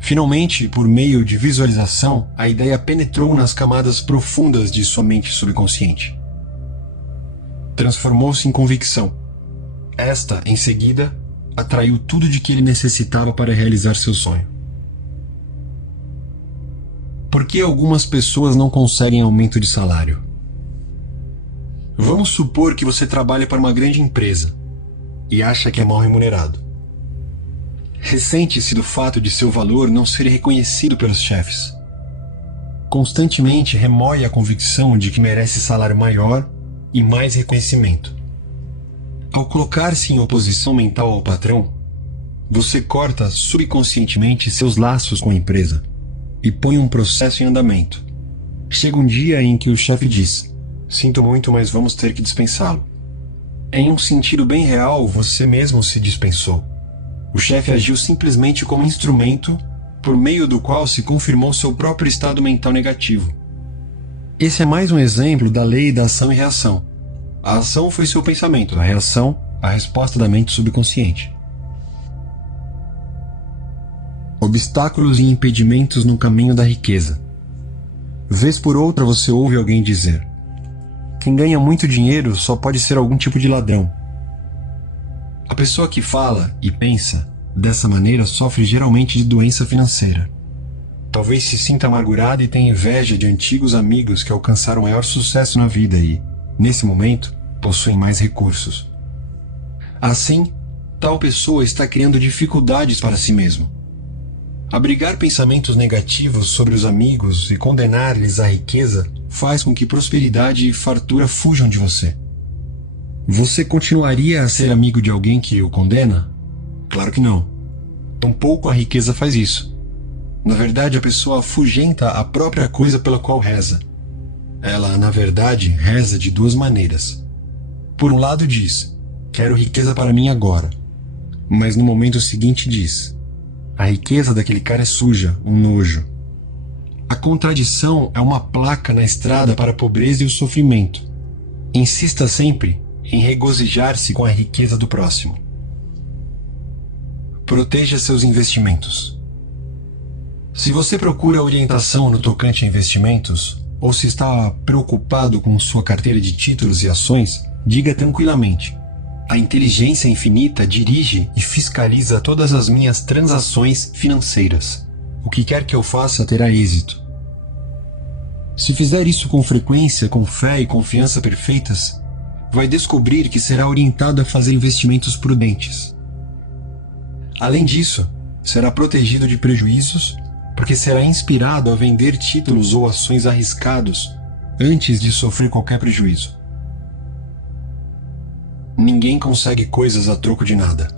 Finalmente, por meio de visualização, a ideia penetrou nas camadas profundas de sua mente subconsciente. Transformou-se em convicção. Esta, em seguida, atraiu tudo de que ele necessitava para realizar seu sonho. Por que algumas pessoas não conseguem aumento de salário? Vamos supor que você trabalha para uma grande empresa e acha que é mal remunerado. Ressente-se do fato de seu valor não ser reconhecido pelos chefes. Constantemente remoe a convicção de que merece salário maior e mais reconhecimento. Ao colocar-se em oposição mental ao patrão, você corta subconscientemente seus laços com a empresa e põe um processo em andamento. Chega um dia em que o chefe diz: sinto muito, mas vamos ter que dispensá-lo. Em um sentido bem real, você mesmo se dispensou. O chefe agiu simplesmente como instrumento por meio do qual se confirmou seu próprio estado mental negativo. Esse é mais um exemplo da lei da ação e reação. A ação foi seu pensamento, a reação, a resposta da mente subconsciente. obstáculos e impedimentos no caminho da riqueza. Vez por outra você ouve alguém dizer: quem ganha muito dinheiro só pode ser algum tipo de ladrão. A pessoa que fala e pensa dessa maneira sofre geralmente de doença financeira. Talvez se sinta amargurada e tenha inveja de antigos amigos que alcançaram maior sucesso na vida e, nesse momento, possuem mais recursos. Assim, tal pessoa está criando dificuldades para si mesmo. Abrigar pensamentos negativos sobre os amigos e condenar-lhes a riqueza faz com que prosperidade e fartura fujam de você. Você continuaria a ser amigo de alguém que o condena? Claro que não. Tampouco a riqueza faz isso. Na verdade, a pessoa afugenta a própria coisa pela qual reza. Ela, na verdade, reza de duas maneiras. Por um lado diz: quero riqueza para mim agora. Mas no momento seguinte diz: a riqueza daquele cara é suja, um nojo. A contradição é uma placa na estrada para a pobreza e o sofrimento. Insista sempre em regozijar-se com a riqueza do próximo. Proteja seus investimentos. Se você procura orientação no tocante a investimentos, ou se está preocupado com sua carteira de títulos e ações, diga tranquilamente: a inteligência infinita dirige e fiscaliza todas as minhas transações financeiras. O que quer que eu faça terá êxito. Se fizer isso com frequência, com fé e confiança perfeitas, vai descobrir que será orientado a fazer investimentos prudentes. Além disso, será protegido de prejuízos, porque será inspirado a vender títulos ou ações arriscados antes de sofrer qualquer prejuízo. Ninguém consegue coisas a troco de nada.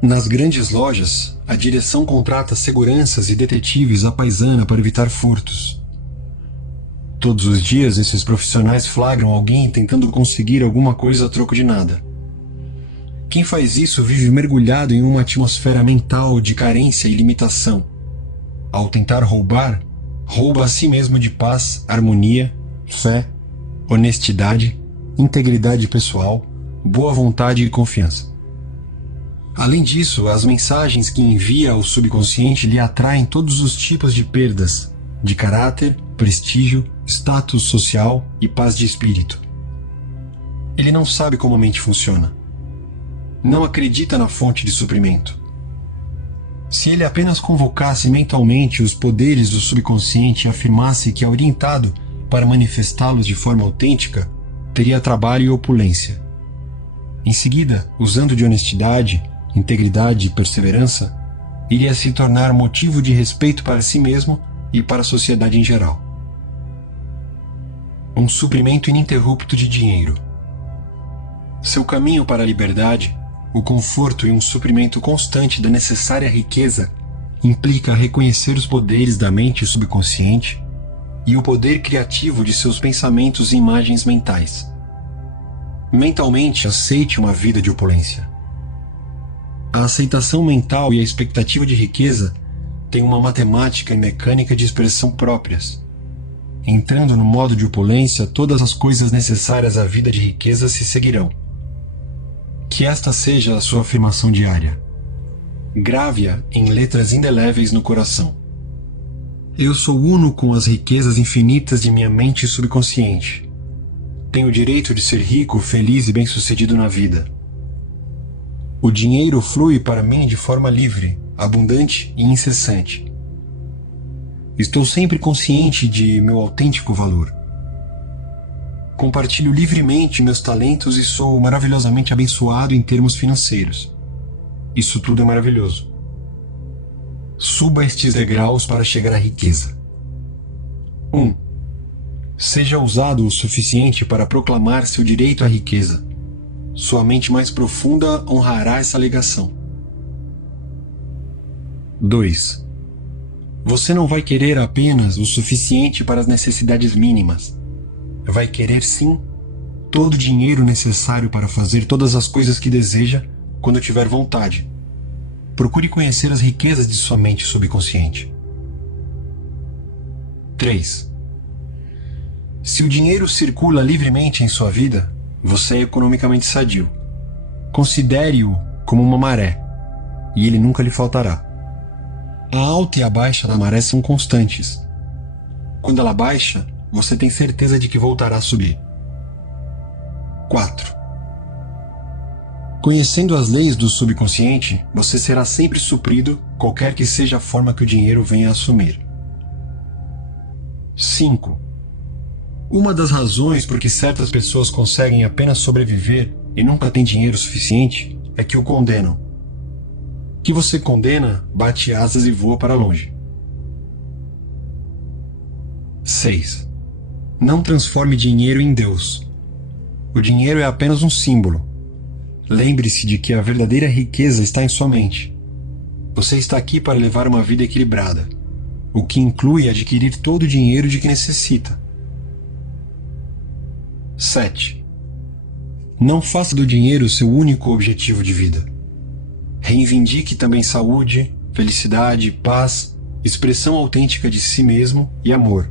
Nas grandes lojas, a direção contrata seguranças e detetives à paisana para evitar furtos. Todos os dias, esses profissionais flagram alguém tentando conseguir alguma coisa a troco de nada. Quem faz isso vive mergulhado em uma atmosfera mental de carência e limitação. Ao tentar roubar, rouba a si mesmo de paz, harmonia, fé, honestidade, integridade pessoal, boa vontade e confiança. Além disso, as mensagens que envia ao subconsciente lhe atraem todos os tipos de perdas, de caráter, prestígio, status social e paz de espírito. Ele não sabe como a mente funciona. Não acredita na fonte de suprimento. Se ele apenas convocasse mentalmente os poderes do subconsciente e afirmasse que é orientado para manifestá-los de forma autêntica, teria trabalho e opulência. Em seguida, usando de honestidade, integridade e perseverança, iria se tornar motivo de respeito para si mesmo e para a sociedade em geral. Um suprimento ininterrupto de dinheiro. Seu caminho para a liberdade, o conforto e um suprimento constante da necessária riqueza implica reconhecer os poderes da mente subconsciente e o poder criativo de seus pensamentos e imagens mentais. Mentalmente, aceite uma vida de opulência. A aceitação mental e a expectativa de riqueza têm uma matemática e mecânica de expressão próprias. Entrando no modo de opulência, todas as coisas necessárias à vida de riqueza se seguirão. Que esta seja a sua afirmação diária. Grave-a em letras indeléveis no coração. Eu sou uno com as riquezas infinitas de minha mente subconsciente. Tenho o direito de ser rico, feliz e bem-sucedido na vida. O dinheiro flui para mim de forma livre, abundante e incessante. Estou sempre consciente de meu autêntico valor. Compartilho livremente meus talentos e sou maravilhosamente abençoado em termos financeiros. Isso tudo é maravilhoso. Suba estes degraus para chegar à riqueza. 1. Seja ousado o suficiente para proclamar seu direito à riqueza. Sua mente mais profunda honrará essa alegação. 2. Você não vai querer apenas o suficiente para as necessidades mínimas. Vai querer, sim, todo o dinheiro necessário para fazer todas as coisas que deseja quando tiver vontade. Procure conhecer as riquezas de sua mente subconsciente. 3. Se o dinheiro circula livremente em sua vida, você é economicamente sadio. Considere-o como uma maré, e ele nunca lhe faltará. A alta e a baixa da maré são constantes. Quando ela baixa, você tem certeza de que voltará a subir. 4. Conhecendo as leis do subconsciente, você será sempre suprido, qualquer que seja a forma que o dinheiro venha a assumir. 5. Uma das razões por que certas pessoas conseguem apenas sobreviver e nunca têm dinheiro suficiente é que o condenam. Que você condena, bate asas e voa para longe. 6. Não transforme dinheiro em Deus. O dinheiro é apenas um símbolo. Lembre-se de que a verdadeira riqueza está em sua mente. Você está aqui para levar uma vida equilibrada, o que inclui adquirir todo o dinheiro de que necessita. 7. Não faça do dinheiro seu único objetivo de vida. Reivindique também saúde, felicidade, paz, expressão autêntica de si mesmo e amor.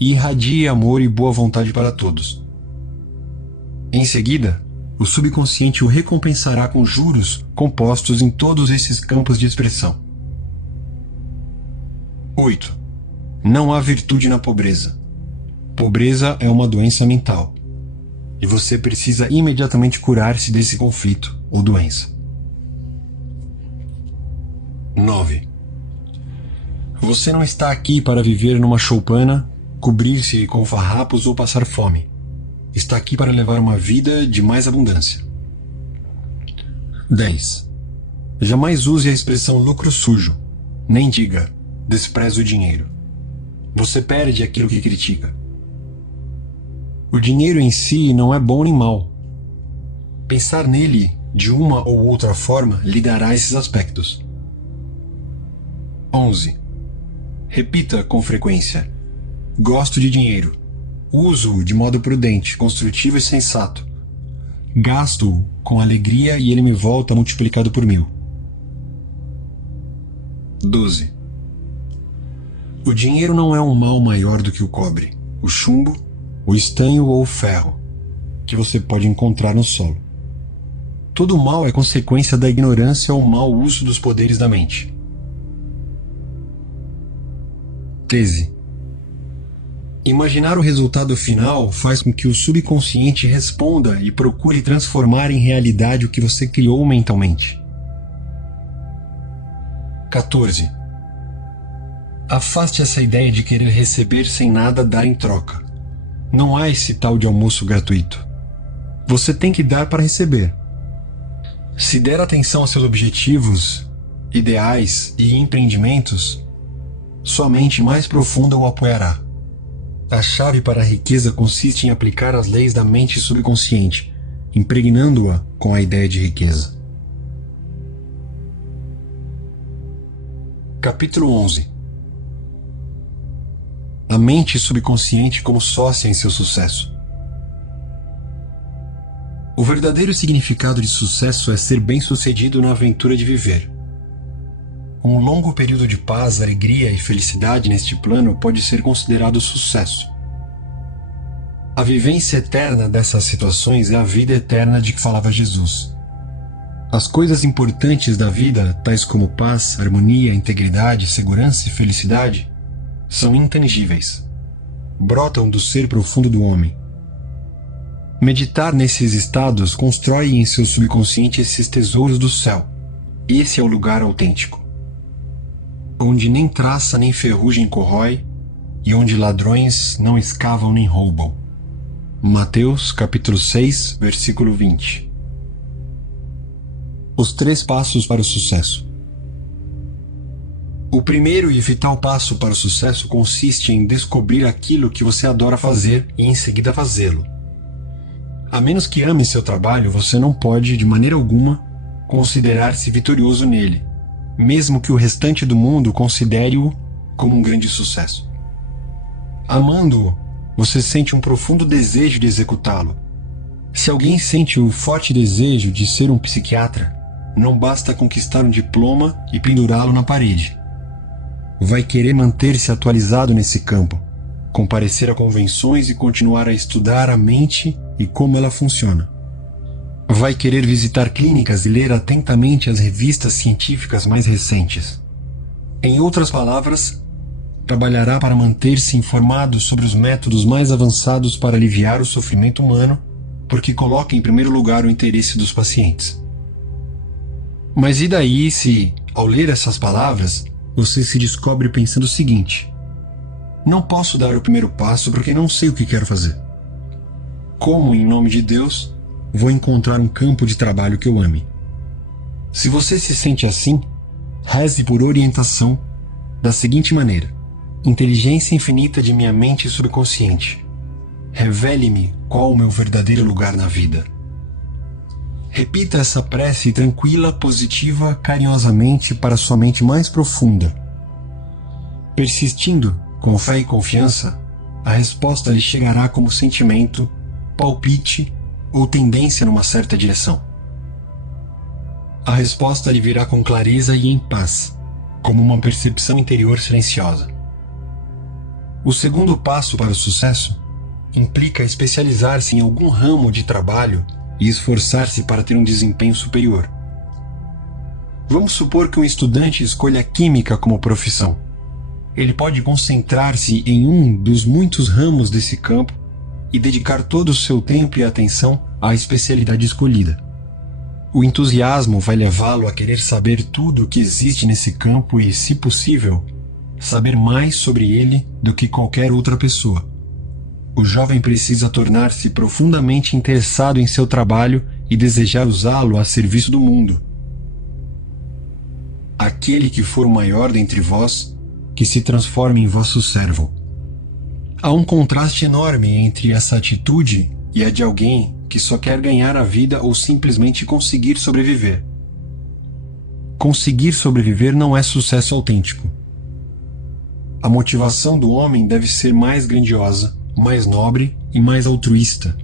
E irradie amor e boa vontade para todos. Em seguida, o subconsciente o recompensará com juros compostos em todos esses campos de expressão. 8. Não há virtude na pobreza. Pobreza é uma doença mental. E você precisa imediatamente curar-se desse conflito ou doença. 9. Você não está aqui para viver numa choupana, cobrir-se com farrapos ou passar fome. Está aqui para levar uma vida de mais abundância. 10. Jamais use a expressão lucro sujo, nem diga desprezo o dinheiro. Você perde aquilo que critica. O dinheiro em si não é bom nem mal. Pensar nele de uma ou outra forma lhe dará esses aspectos. 11. Repita com frequência: gosto de dinheiro. Uso-o de modo prudente, construtivo e sensato. Gasto-o com alegria e ele me volta multiplicado por 1000. 12. O dinheiro não é um mal maior do que o cobre, o chumbo, o estanho ou o ferro, que você pode encontrar no solo. Todo mal é consequência da ignorância ou mau uso dos poderes da mente. 13. Imaginar o resultado final faz com que o subconsciente responda e procure transformar em realidade o que você criou mentalmente. 14. Afaste essa ideia de querer receber sem nada dar em troca. Não há esse tal de almoço gratuito. Você tem que dar para receber. Se der atenção aos seus objetivos, ideais e empreendimentos, sua mente mais profunda o apoiará. A chave para a riqueza consiste em aplicar as leis da mente subconsciente, impregnando-a com a ideia de riqueza. Capítulo 11. A mente subconsciente como sócia em seu sucesso. O verdadeiro significado de sucesso é ser bem-sucedido na aventura de viver. Um longo período de paz, alegria e felicidade neste plano pode ser considerado sucesso. A vivência eterna dessas situações é a vida eterna de que falava Jesus. As coisas importantes da vida, tais como paz, harmonia, integridade, segurança e felicidade, são intangíveis. Brotam do ser profundo do homem. Meditar nesses estados constrói em seu subconsciente esses tesouros do céu. Esse é o lugar autêntico, onde nem traça nem ferrugem corrói, e onde ladrões não escavam nem roubam. Mateus, capítulo 6, versículo 20. Os 3 passos para o sucesso. O primeiro e vital passo para o sucesso consiste em descobrir aquilo que você adora fazer e em seguida fazê-lo. A menos que ame seu trabalho, você não pode, de maneira alguma, considerar-se vitorioso nele, mesmo que o restante do mundo considere-o como um grande sucesso. Amando-o, você sente um profundo desejo de executá-lo. Se alguém sente o forte desejo de ser um psiquiatra, não basta conquistar um diploma e pendurá-lo na parede. Vai querer manter-se atualizado nesse campo, comparecer a convenções e continuar a estudar a mente e como ela funciona. Vai querer visitar clínicas e ler atentamente as revistas científicas mais recentes. Em outras palavras, trabalhará para manter-se informado sobre os métodos mais avançados para aliviar o sofrimento humano, porque coloca em primeiro lugar o interesse dos pacientes. Mas e daí se, ao ler essas palavras, você se descobre pensando o seguinte: não posso dar o primeiro passo porque não sei o que quero fazer. Como, em nome de Deus, vou encontrar um campo de trabalho que eu ame? Se você se sente assim, reze por orientação da seguinte maneira: inteligência infinita de minha mente subconsciente, revele-me qual o meu verdadeiro lugar na vida. Repita essa prece tranquila, positiva, carinhosamente para sua mente mais profunda. Persistindo, com fé e confiança, a resposta lhe chegará como sentimento, palpite ou tendência numa certa direção. A resposta lhe virá com clareza e em paz, como uma percepção interior silenciosa. O segundo passo para o sucesso implica especializar-se em algum ramo de trabalho e esforçar-se para ter um desempenho superior. Vamos supor que um estudante escolha química como profissão. Ele pode concentrar-se em um dos muitos ramos desse campo e dedicar todo o seu tempo e atenção à especialidade escolhida. O entusiasmo vai levá-lo a querer saber tudo o que existe nesse campo e, se possível, saber mais sobre ele do que qualquer outra pessoa. O jovem precisa tornar-se profundamente interessado em seu trabalho e desejar usá-lo a serviço do mundo. Aquele que for o maior dentre vós, que se transforme em vosso servo. Há um contraste enorme entre essa atitude e a de alguém que só quer ganhar a vida ou simplesmente conseguir sobreviver. Conseguir sobreviver não é sucesso autêntico. A motivação do homem deve ser mais grandiosa, mais nobre e mais altruísta.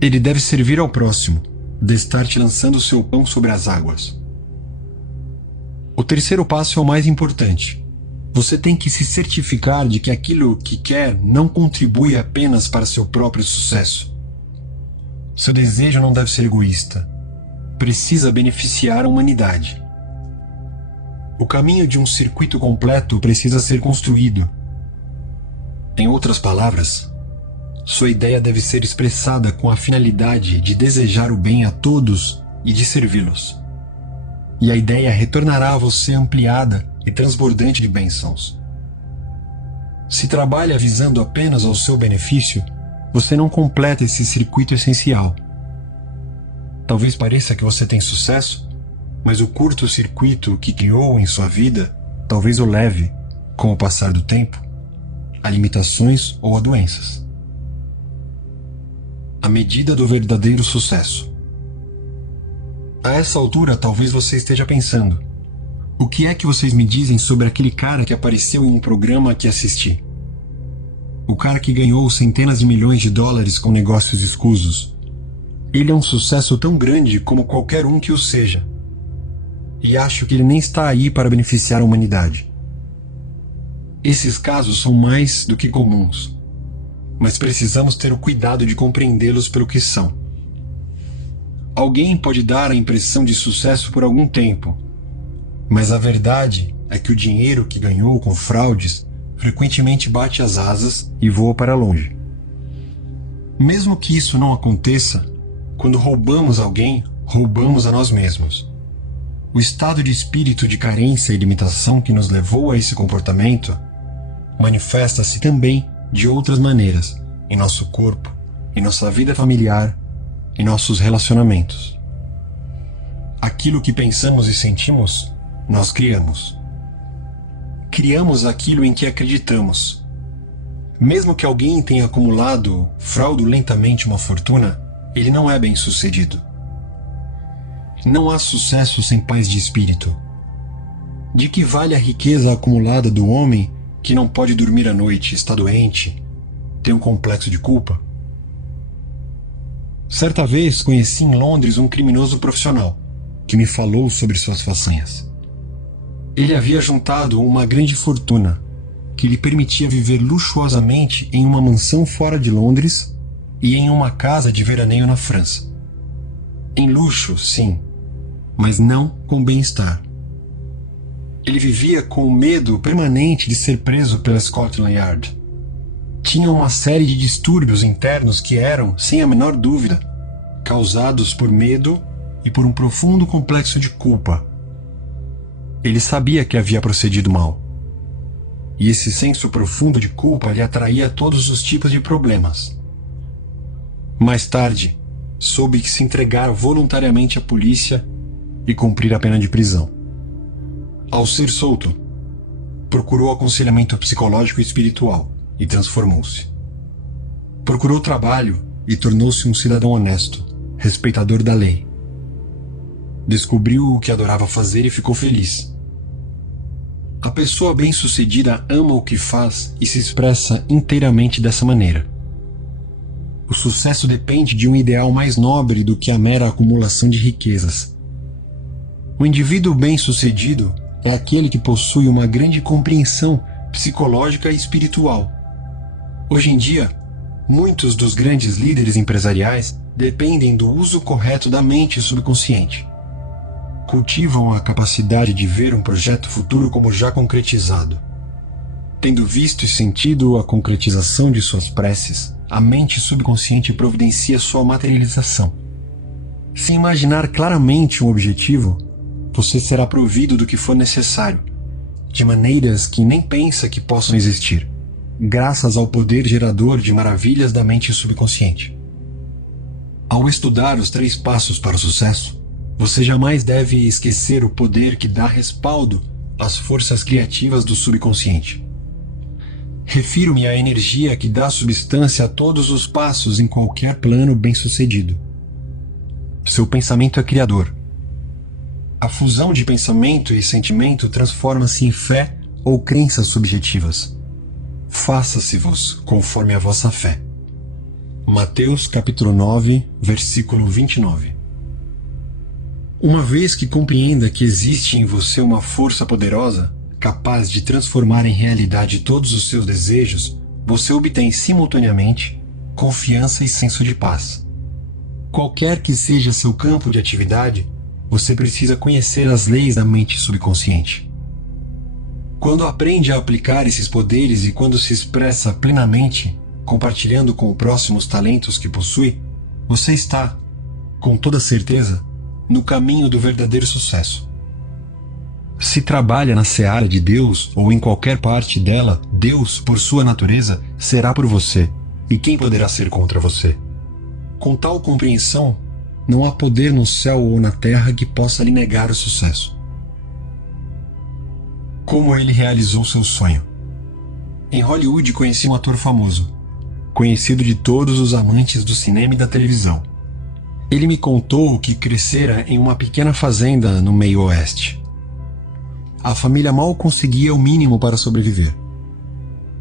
Ele deve servir ao próximo, destar-te lançando seu pão sobre as águas. O terceiro passo é o mais importante. Você tem que se certificar de que aquilo que quer não contribui apenas para seu próprio sucesso. Seu desejo não deve ser egoísta. Precisa beneficiar a humanidade. O caminho de um circuito completo precisa ser construído. Em outras palavras, sua ideia deve ser expressada com a finalidade de desejar o bem a todos e de servi-los. E a ideia retornará a você ampliada e transbordante de bênçãos. Se trabalha visando apenas ao seu benefício, você não completa esse circuito essencial. Talvez pareça que você tem sucesso, mas o curto-circuito que criou em sua vida talvez o leve, com o passar do tempo, a limitações ou a doenças. A medida do verdadeiro sucesso. A essa altura, talvez você esteja pensando: o que é que vocês me dizem sobre aquele cara que apareceu em um programa que assisti? O cara que ganhou centenas de milhões de dólares com negócios escusos. Ele é um sucesso tão grande como qualquer um que o seja. E acho que ele nem está aí para beneficiar a humanidade. Esses casos são mais do que comuns, mas precisamos ter o cuidado de compreendê-los pelo que são. Alguém pode dar a impressão de sucesso por algum tempo, mas a verdade é que o dinheiro que ganhou com fraudes frequentemente bate as asas e voa para longe. Mesmo que isso não aconteça, quando roubamos alguém, roubamos a nós mesmos. O estado de espírito de carência e limitação que nos levou a esse comportamento manifesta-se também de outras maneiras em nosso corpo, em nossa vida familiar, em nossos relacionamentos. Aquilo que pensamos e sentimos, nós criamos. Criamos aquilo em que acreditamos. Mesmo que alguém tenha acumulado fraudulentamente uma fortuna, ele não é bem-sucedido. Não há sucesso sem paz de espírito. De que vale a riqueza acumulada do homem que não pode dormir à noite, está doente, tem um complexo de culpa? Certa vez conheci em Londres um criminoso profissional que me falou sobre suas façanhas. Ele havia juntado uma grande fortuna que lhe permitia viver luxuosamente em uma mansão fora de Londres e em uma casa de veraneio na França. Em luxo, sim, mas não com bem-estar. Ele vivia com o medo permanente de ser preso pela Scotland Yard. Tinha uma série de distúrbios internos que eram, sem a menor dúvida, causados por medo e por um profundo complexo de culpa. Ele sabia que havia procedido mal. E esse senso profundo de culpa lhe atraía todos os tipos de problemas. Mais tarde, soube que se entregar voluntariamente à polícia e cumprir a pena de prisão. Ao ser solto, procurou aconselhamento psicológico e espiritual e transformou-se. Procurou trabalho e tornou-se um cidadão honesto, respeitador da lei. Descobriu o que adorava fazer e ficou feliz. A pessoa bem-sucedida ama o que faz e se expressa inteiramente dessa maneira. O sucesso depende de um ideal mais nobre do que a mera acumulação de riquezas. O indivíduo bem-sucedido é aquele que possui uma grande compreensão psicológica e espiritual. Hoje em dia, muitos dos grandes líderes empresariais dependem do uso correto da mente subconsciente. Cultivam a capacidade de ver um projeto futuro como já concretizado. Tendo visto e sentido a concretização de suas preces, a mente subconsciente providencia sua materialização. Se imaginar claramente um objetivo, você será provido do que for necessário, de maneiras que nem pensa que possam existir, graças ao poder gerador de maravilhas da mente subconsciente. Ao estudar os 3 passos para o sucesso, você jamais deve esquecer o poder que dá respaldo às forças criativas do subconsciente. Refiro-me à energia que dá substância a todos os passos em qualquer plano bem-sucedido. Seu pensamento é criador. A fusão de pensamento e sentimento transforma-se em fé ou crenças subjetivas. Faça-se-vos conforme a vossa fé. Mateus capítulo 9, versículo 29. Uma vez que compreenda que existe em você uma força poderosa, capaz de transformar em realidade todos os seus desejos, você obtém simultaneamente confiança e senso de paz. Qualquer que seja seu campo de atividade, você precisa conhecer as leis da mente subconsciente. Quando aprende a aplicar esses poderes e quando se expressa plenamente, compartilhando com o próximo os talentos que possui, você está, com toda certeza, no caminho do verdadeiro sucesso. Se trabalha na seara de Deus ou em qualquer parte dela, Deus, por sua natureza, será por você, e quem poderá ser contra você? Com tal compreensão, não há poder no céu ou na terra que possa lhe negar o sucesso. Como ele realizou seu sonho? Em Hollywood conheci um ator famoso, conhecido de todos os amantes do cinema e da televisão. Ele me contou que crescera em uma pequena fazenda no meio oeste. A família mal conseguia o mínimo para sobreviver.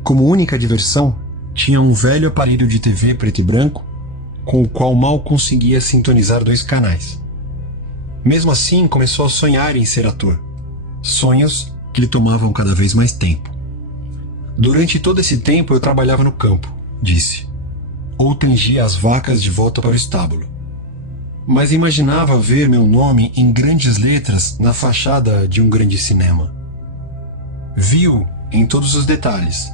Como única diversão, tinha um velho aparelho de TV preto e branco, com o qual mal conseguia sintonizar 2 canais. Mesmo assim, começou a sonhar em ser ator. Sonhos que lhe tomavam cada vez mais tempo. Durante todo esse tempo eu trabalhava no campo, disse, ou tangia as vacas de volta para o estábulo. Mas imaginava ver meu nome em grandes letras na fachada de um grande cinema. Viu em todos os detalhes.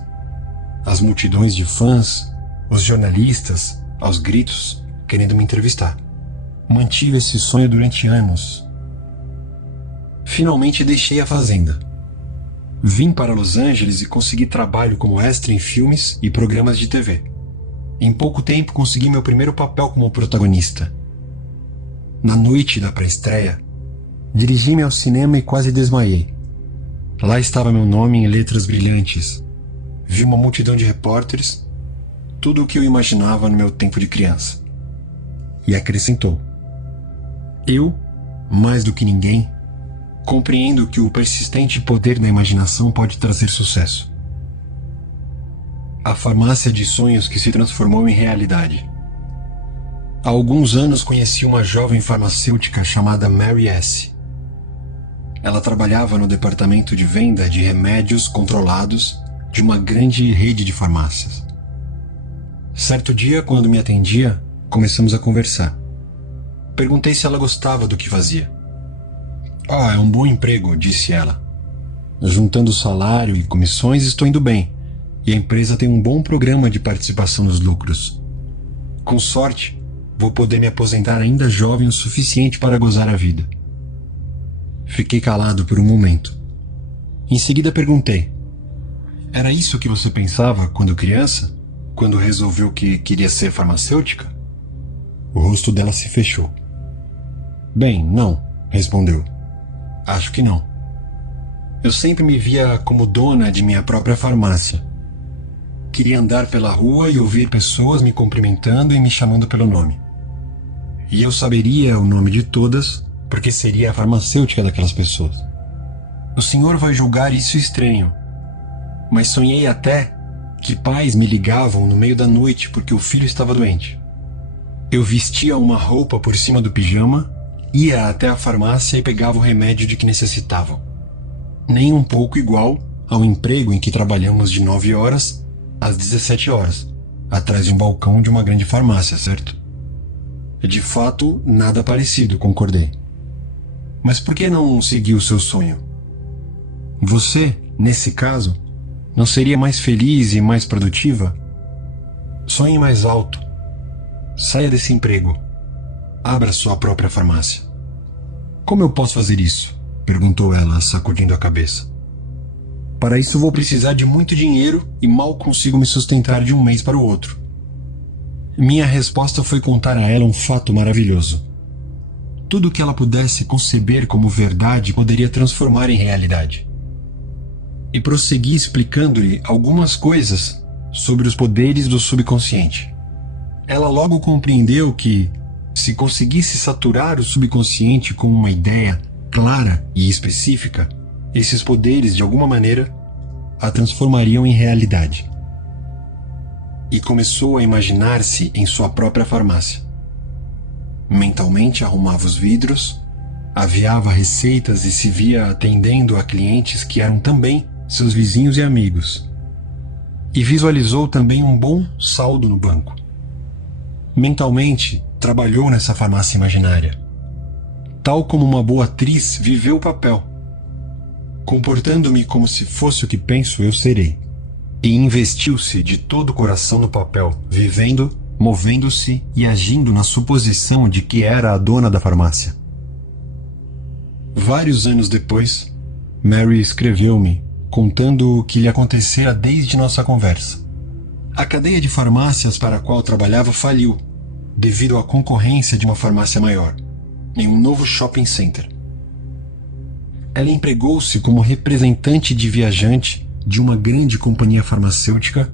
As multidões de fãs, os jornalistas, aos gritos, querendo me entrevistar. Mantive esse sonho durante anos. Finalmente deixei a fazenda. Vim para Los Angeles e consegui trabalho como extra em filmes e programas de TV. Em pouco tempo consegui meu primeiro papel como protagonista. Na noite da pré-estreia, dirigi-me ao cinema e quase desmaiei. Lá estava meu nome em letras brilhantes. Vi uma multidão de repórteres, tudo o que eu imaginava no meu tempo de criança. E acrescentou: eu, mais do que ninguém, compreendo que o persistente poder da imaginação pode trazer sucesso. A farmácia de sonhos que se transformou em realidade. Há alguns anos conheci uma jovem farmacêutica chamada Mary S. Ela trabalhava no departamento de venda de remédios controlados de uma grande rede de farmácias. Certo dia, quando me atendia, começamos a conversar. Perguntei se ela gostava do que fazia. É um bom emprego, disse ela. Juntando salário e comissões, estou indo bem, e a empresa tem um bom programa de participação nos lucros. Com sorte, vou poder me aposentar ainda jovem o suficiente para gozar a vida. Fiquei calado por um momento. Em seguida perguntei: era isso que você pensava quando criança? Quando resolveu que queria ser farmacêutica? O rosto dela se fechou. Bem, não, respondeu. Acho que não. Eu sempre me via como dona de minha própria farmácia. Queria andar pela rua e ouvir pessoas me cumprimentando e me chamando pelo nome. E eu saberia o nome de todas, porque seria a farmacêutica daquelas pessoas. O senhor vai julgar isso estranho, mas sonhei até que pais me ligavam no meio da noite porque o filho estava doente. Eu vestia uma roupa por cima do pijama, ia até a farmácia e pegava o remédio de que necessitavam. Nem um pouco igual ao emprego em que trabalhamos de 9 horas às 17 horas, atrás de um balcão de uma grande farmácia, certo? De fato, nada parecido, concordei. Mas por que não seguir o seu sonho? Você, nesse caso, não seria mais feliz e mais produtiva? Sonhe mais alto. Saia desse emprego. Abra sua própria farmácia. Como eu posso fazer isso? Perguntou ela, sacudindo a cabeça. Para isso vou precisar de muito dinheiro e mal consigo me sustentar de um mês para o outro. Minha resposta foi contar a ela um fato maravilhoso. Tudo que ela pudesse conceber como verdade poderia transformar em realidade. E prossegui explicando-lhe algumas coisas sobre os poderes do subconsciente. Ela logo compreendeu que, se conseguisse saturar o subconsciente com uma ideia clara e específica, esses poderes, de alguma maneira, a transformariam em realidade. E começou a imaginar-se em sua própria farmácia. Mentalmente arrumava os vidros, aviava receitas e se via atendendo a clientes que eram também seus vizinhos e amigos. E visualizou também um bom saldo no banco. Mentalmente, trabalhou nessa farmácia imaginária. Tal como uma boa atriz, viveu o papel. Comportando-me como se fosse o que penso, eu serei. E investiu-se de todo o coração no papel, vivendo, movendo-se e agindo na suposição de que era a dona da farmácia. Vários anos depois, Mary escreveu-me, contando o que lhe acontecera desde nossa conversa. A cadeia de farmácias para a qual trabalhava faliu, devido à concorrência de uma farmácia maior, em um novo shopping center. Ela empregou-se como representante de viajante de uma grande companhia farmacêutica,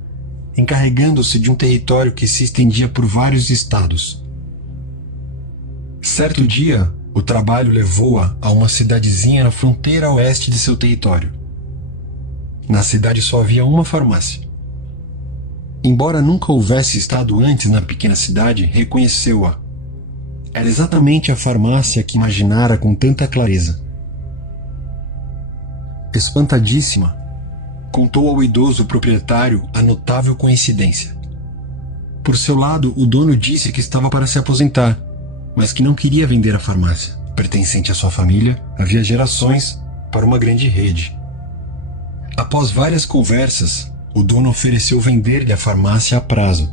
encarregando-se de um território que se estendia por vários estados. Certo dia, o trabalho levou-a a uma cidadezinha na fronteira oeste de seu território. Na cidade só havia uma farmácia. Embora nunca houvesse estado antes na pequena cidade, reconheceu-a. Era exatamente a farmácia que imaginara com tanta clareza. Espantadíssima, contou ao idoso proprietário a notável coincidência. Por seu lado, o dono disse que estava para se aposentar, mas que não queria vender a farmácia, pertencente à sua família, havia gerações, para uma grande rede. Após várias conversas, o dono ofereceu vender-lhe a farmácia a prazo.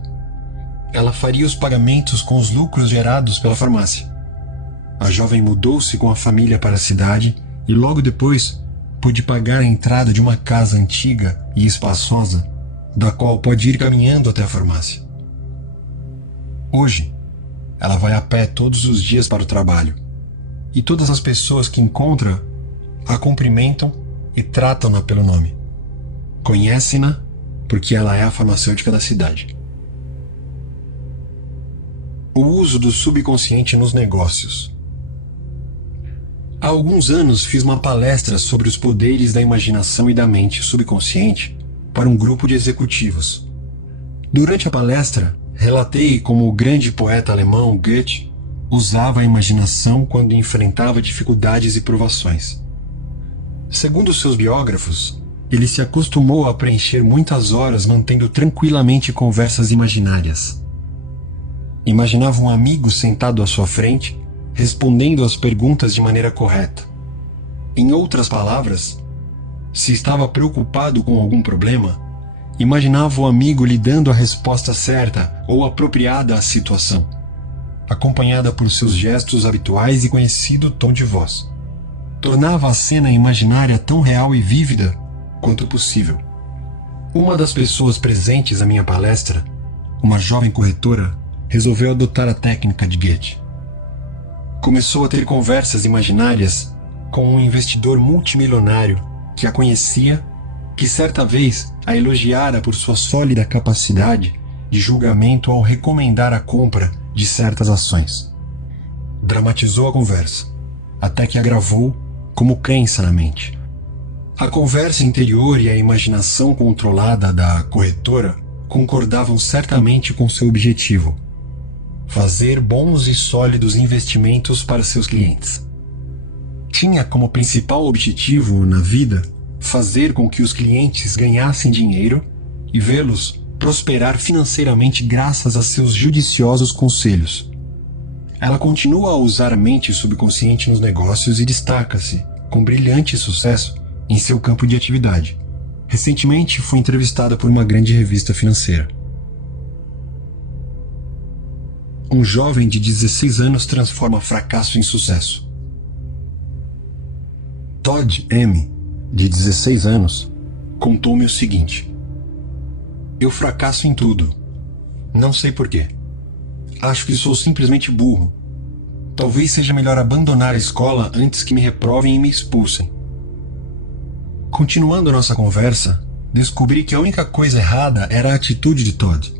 Ela faria os pagamentos com os lucros gerados pela farmácia. A jovem mudou-se com a família para a cidade e logo depois pôde pagar a entrada de uma casa antiga e espaçosa, da qual pode ir caminhando até a farmácia. Hoje, ela vai a pé todos os dias para o trabalho, e todas as pessoas que encontra a cumprimentam e tratam-na pelo nome. Conhecem-na porque ela é a farmacêutica da cidade. O uso do subconsciente nos negócios. Há alguns anos fiz uma palestra sobre os poderes da imaginação e da mente subconsciente para um grupo de executivos. Durante a palestra, relatei como o grande poeta alemão Goethe usava a imaginação quando enfrentava dificuldades e provações. Segundo seus biógrafos, ele se acostumou a preencher muitas horas mantendo tranquilamente conversas imaginárias. Imaginava um amigo sentado à sua frente, respondendo às perguntas de maneira correta. Em outras palavras, Se estava preocupado com algum problema, imaginava o amigo lhe dando a resposta certa ou apropriada à situação, acompanhada por seus gestos habituais e conhecido tom de voz. Tornava a cena imaginária tão real e vívida quanto possível. Uma das pessoas presentes à minha palestra, uma jovem corretora, resolveu adotar a técnica de Goethe. Começou a ter conversas imaginárias com um investidor multimilionário que a conhecia, que certa vez a elogiara por sua sólida capacidade de julgamento ao recomendar a compra de certas ações. Dramatizou a conversa, até que a gravou como crença na mente. A conversa interior e a imaginação controlada da corretora concordavam certamente com seu objetivo: fazer bons e sólidos investimentos para seus clientes. Tinha como principal objetivo na vida fazer com que os clientes ganhassem dinheiro e vê-los prosperar financeiramente graças a seus judiciosos conselhos. Ela continua a usar a mente subconsciente nos negócios e destaca-se, com brilhante sucesso, em seu campo de atividade. Recentemente foi entrevistada por uma grande revista financeira. Um jovem de 16 anos transforma fracasso em sucesso. Todd M., de 16 anos, contou-me o seguinte: eu fracasso em tudo. Não sei porquê. Acho que sou simplesmente burro. Talvez seja melhor abandonar a escola antes que me reprovem e me expulsem. Continuando nossa conversa, descobri que a única coisa errada era a atitude de Todd.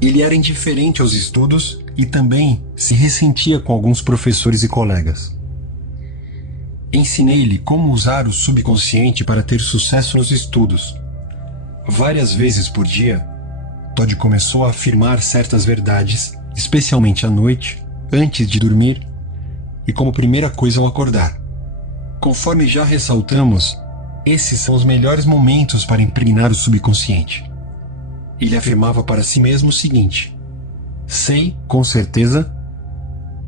Ele era indiferente aos estudos e também se ressentia com alguns professores e colegas. Ensinei-lhe como usar o subconsciente para ter sucesso nos estudos. Várias vezes por dia, Todd começou a afirmar certas verdades, especialmente à noite, antes de dormir e como primeira coisa ao acordar. Conforme já ressaltamos, esses são os melhores momentos para impregnar o subconsciente. Ele afirmava para si mesmo o seguinte: sei, com certeza,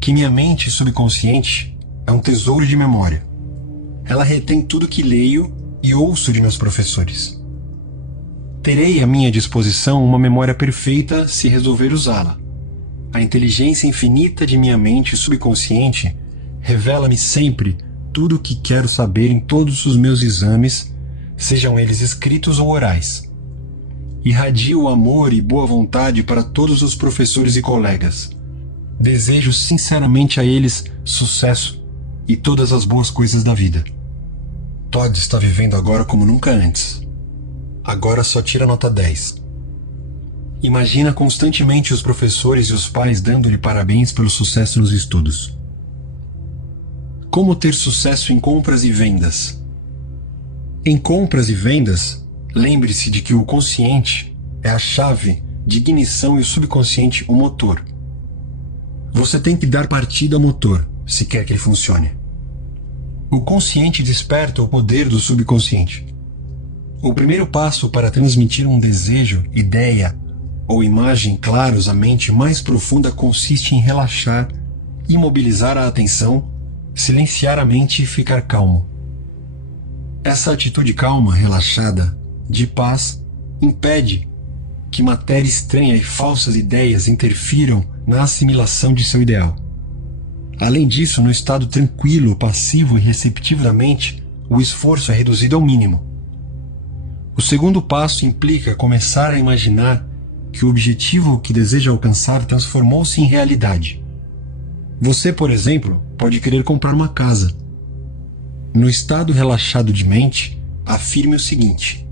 que minha mente subconsciente é um tesouro de memória. Ela retém tudo que leio e ouço de meus professores. Terei à minha disposição uma memória perfeita se resolver usá-la. A inteligência infinita de minha mente subconsciente revela-me sempre tudo o que quero saber em todos os meus exames, sejam eles escritos ou orais. Irradio amor e boa vontade para todos os professores e colegas. Desejo sinceramente a eles sucesso e todas as boas coisas da vida. Todd está vivendo agora como nunca antes. Agora só tira nota 10. Imagina constantemente os professores e os pais dando-lhe parabéns pelo sucesso nos estudos. Como ter sucesso em compras e vendas? Em compras e vendas, lembre-se de que o consciente é a chave de ignição e o subconsciente o motor. Você tem que dar partida ao motor, se quer que ele funcione. O consciente desperta o poder do subconsciente. O primeiro passo para transmitir um desejo, ideia ou imagem claros à mente mais profunda consiste em relaxar, imobilizar a atenção, silenciar a mente e ficar calmo. Essa atitude calma, relaxada, de paz, impede que matéria estranha e falsas ideias interfiram na assimilação de seu ideal. Além disso, no estado tranquilo, passivo e receptivo da mente, o esforço é reduzido ao mínimo. O segundo passo implica começar a imaginar que o objetivo que deseja alcançar transformou-se em realidade. Você, por exemplo, pode querer comprar uma casa. No estado relaxado de mente, afirme o seguinte: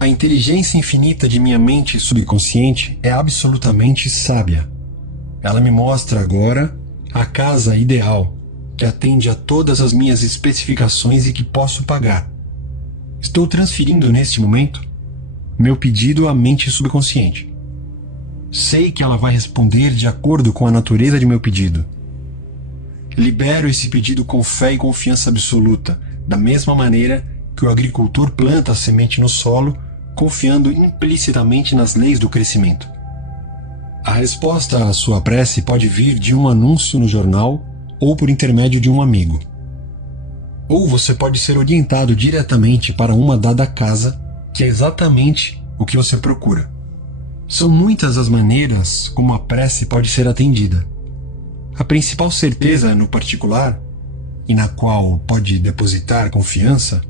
a inteligência infinita de minha mente subconsciente é absolutamente sábia. Ela me mostra agora a casa ideal, que atende a todas as minhas especificações e que posso pagar. Estou transferindo neste momento meu pedido à mente subconsciente. Sei que ela vai responder de acordo com a natureza de meu pedido. Libero esse pedido com fé e confiança absoluta, da mesma maneira que o agricultor planta a semente no solo, confiando implicitamente nas leis do crescimento. A resposta à sua prece pode vir de um anúncio no jornal ou por intermédio de um amigo. Ou você pode ser orientado diretamente para uma dada casa, que é exatamente o que você procura. São muitas as maneiras como a prece pode ser atendida. A principal certeza, no particular, e na qual pode depositar confiança,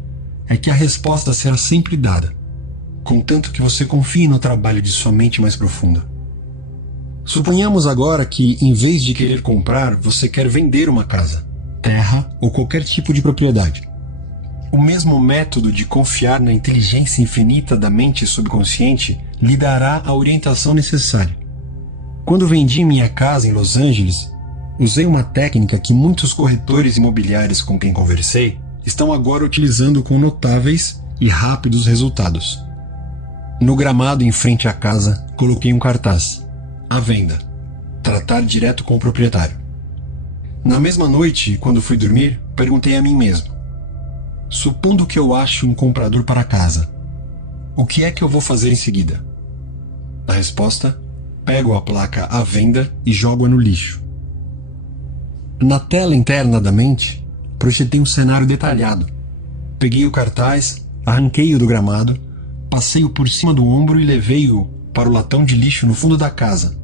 é que a resposta será sempre dada, contanto que você confie no trabalho de sua mente mais profunda. Suponhamos agora que, em vez de querer comprar, você quer vender uma casa, terra ou qualquer tipo de propriedade. O mesmo método de confiar na inteligência infinita da mente subconsciente lhe dará a orientação necessária. Quando vendi minha casa em Los Angeles, usei uma técnica que muitos corretores imobiliários com quem conversei estão agora utilizando com notáveis e rápidos resultados. No gramado em frente à casa, coloquei um cartaz: à venda. Tratar direto com o proprietário. Na mesma noite, quando fui dormir, perguntei a mim mesmo: supondo que eu ache um comprador para a casa, o que é que eu vou fazer em seguida? A resposta: pego a placa à venda e jogo-a no lixo. Na tela interna da mente, projetei um cenário detalhado. Peguei o cartaz, arranquei-o do gramado, passei-o por cima do ombro e levei-o para o latão de lixo no fundo da casa.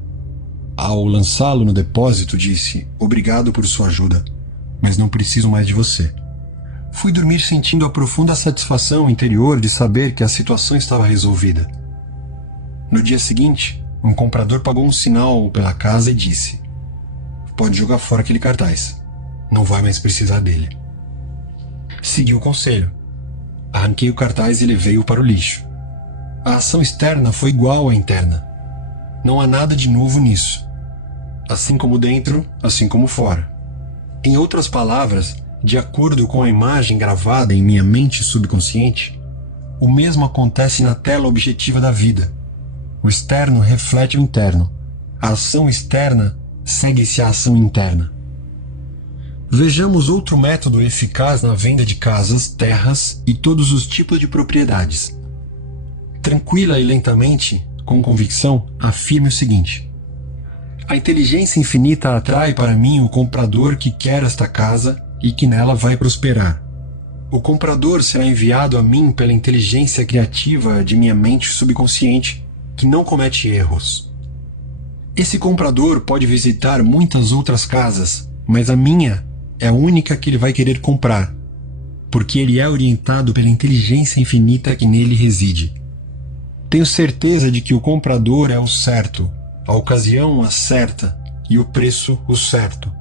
Ao lançá-lo no depósito, disse: obrigado por sua ajuda, mas não preciso mais de você. Fui dormir sentindo a profunda satisfação interior de saber que a situação estava resolvida. No dia seguinte, um comprador pagou um sinal pela casa e disse: pode jogar fora aquele cartaz, não vai mais precisar dele. Segui o conselho. Arranquei o cartaz e levei-o para o lixo. A ação externa foi igual à interna. Não há nada de novo nisso. Assim como dentro, assim como fora. Em outras palavras, de acordo com a imagem gravada em minha mente subconsciente, o mesmo acontece na tela objetiva da vida. O externo reflete o interno. A ação externa segue-se à ação interna. Vejamos outro método eficaz na venda de casas, terras e todos os tipos de propriedades. Tranquila e lentamente, com convicção, afirme o seguinte: a inteligência infinita atrai para mim o comprador que quer esta casa e que nela vai prosperar. O comprador será enviado a mim pela inteligência criativa de minha mente subconsciente, que não comete erros. Esse comprador pode visitar muitas outras casas, mas a minha é a única que ele vai querer comprar, porque ele é orientado pela inteligência infinita que nele reside. Tenho certeza de que o comprador é o certo, a ocasião a certa e o preço o certo.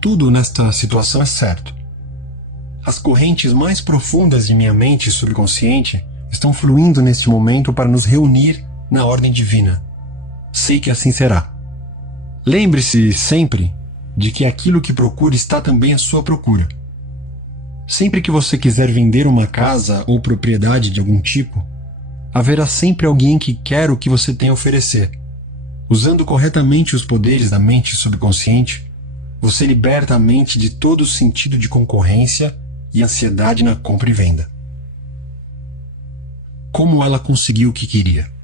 Tudo nesta situação é certo. As correntes mais profundas de minha mente subconsciente estão fluindo neste momento para nos reunir na ordem divina. Sei que assim será. Lembre-se sempre de que aquilo que procura está também à sua procura. Sempre que você quiser vender uma casa ou propriedade de algum tipo, haverá sempre alguém que quer o que você tem a oferecer. Usando corretamente os poderes da mente subconsciente, você liberta a mente de todo o sentido de concorrência e ansiedade na compra e venda. Como ela conseguiu o que queria?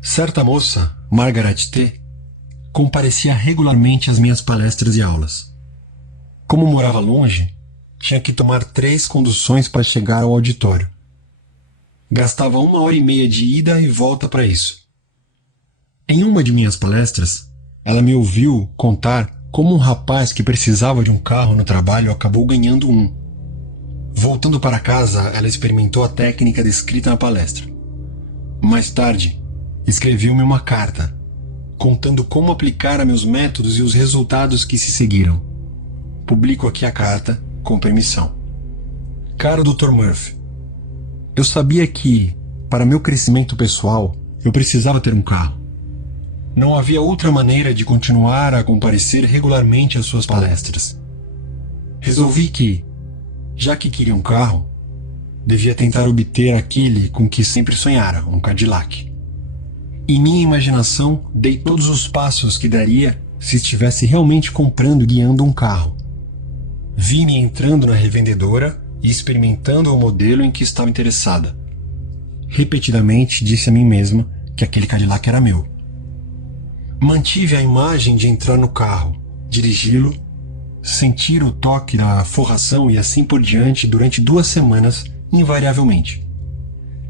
Certa moça, Margaret T., comparecia regularmente às minhas palestras e aulas. Como morava longe, tinha que tomar 3 conduções para chegar ao auditório. Gastava 1h30 de ida e volta para isso. Em uma de minhas palestras, ela me ouviu contar como um rapaz que precisava de um carro no trabalho acabou ganhando um. Voltando para casa, ela experimentou a técnica descrita na palestra. Mais tarde, escreveu-me uma carta, contando como aplicar a meus métodos e os resultados que se seguiram. Publico aqui a carta, com permissão. Caro Dr. Murphy, eu sabia que, para meu crescimento pessoal, eu precisava ter um carro. Não havia outra maneira de continuar a comparecer regularmente às suas palestras. Resolvi que, já que queria um carro, devia tentar obter aquele com que sempre sonhara, um Cadillac. Em minha imaginação, dei todos os passos que daria se estivesse realmente comprando e guiando um carro. Vi-me entrando na revendedora e experimentando o modelo em que estava interessada. Repetidamente disse a mim mesma que aquele Cadillac era meu. Mantive a imagem de entrar no carro, dirigi-lo, sentir o toque da forração e assim por diante durante 2 semanas, invariavelmente.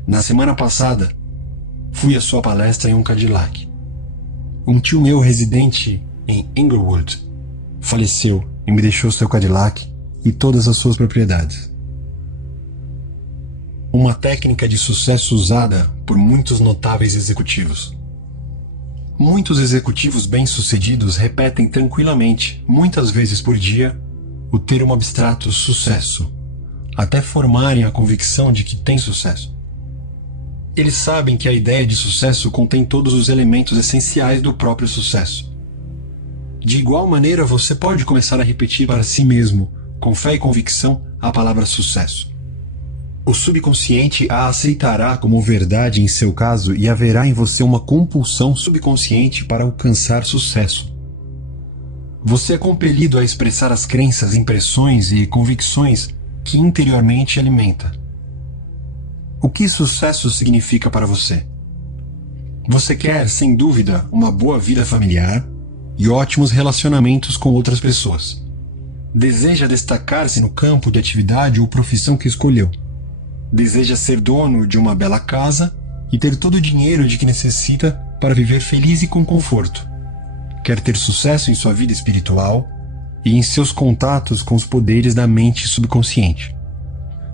Na semana passada, fui à sua palestra em um Cadillac. Um tio meu residente em Inglewood faleceu e me deixou seu Cadillac e todas as suas propriedades. Uma técnica de sucesso usada por muitos notáveis executivos. Muitos executivos bem-sucedidos repetem tranquilamente, muitas vezes por dia, o termo abstrato sucesso, até formarem a convicção de que têm sucesso. Eles sabem que a ideia de sucesso contém todos os elementos essenciais do próprio sucesso. De igual maneira, você pode começar a repetir para si mesmo, com fé e convicção, a palavra sucesso. O subconsciente a aceitará como verdade em seu caso e haverá em você uma compulsão subconsciente para alcançar sucesso. Você é compelido a expressar as crenças, impressões e convicções que interiormente alimenta. O que sucesso significa para você? Você quer, sem dúvida, uma boa vida familiar e ótimos relacionamentos com outras pessoas. Deseja destacar-se no campo de atividade ou profissão que escolheu. Deseja ser dono de uma bela casa e ter todo o dinheiro de que necessita para viver feliz e com conforto. Quer ter sucesso em sua vida espiritual e em seus contatos com os poderes da mente subconsciente.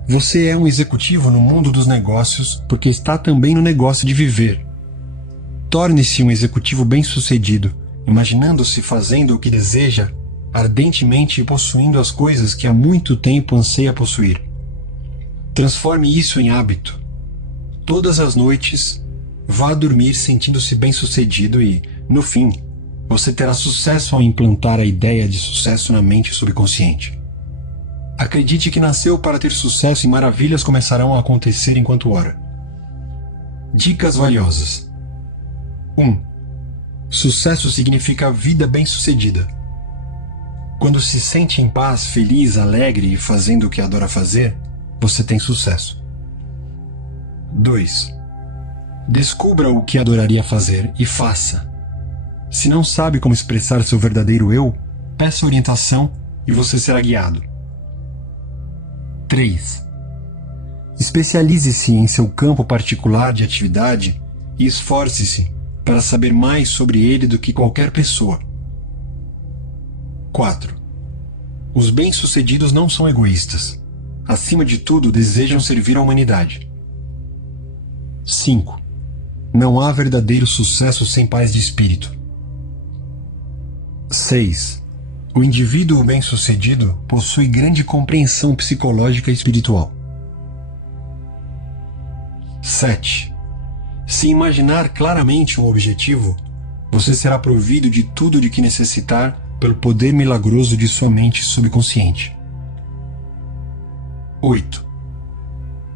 Você é um executivo no mundo dos negócios porque está também no negócio de viver. Torne-se um executivo bem-sucedido, imaginando-se fazendo o que deseja, ardentemente e possuindo as coisas que há muito tempo anseia possuir. Transforme isso em hábito. Todas as noites, vá dormir sentindo-se bem-sucedido e, no fim, você terá sucesso ao implantar a ideia de sucesso na mente subconsciente. Acredite que nasceu para ter sucesso e maravilhas começarão a acontecer enquanto ora. Dicas valiosas. 1. Sucesso significa vida bem-sucedida. Quando se sente em paz, feliz, alegre e fazendo o que adora fazer, você tem sucesso. 2. Descubra o que adoraria fazer e faça. Se não sabe como expressar seu verdadeiro eu, peça orientação e você será guiado. 3. Especialize-se em seu campo particular de atividade e esforce-se para saber mais sobre ele do que qualquer pessoa. 4. Os bem-sucedidos não são egoístas. Acima de tudo, desejam servir à humanidade. 5. Não há verdadeiro sucesso sem paz de espírito. 6. O indivíduo bem-sucedido possui grande compreensão psicológica e espiritual. 7. Se imaginar claramente um objetivo, você será provido de tudo de que necessitar pelo poder milagroso de sua mente subconsciente. 8.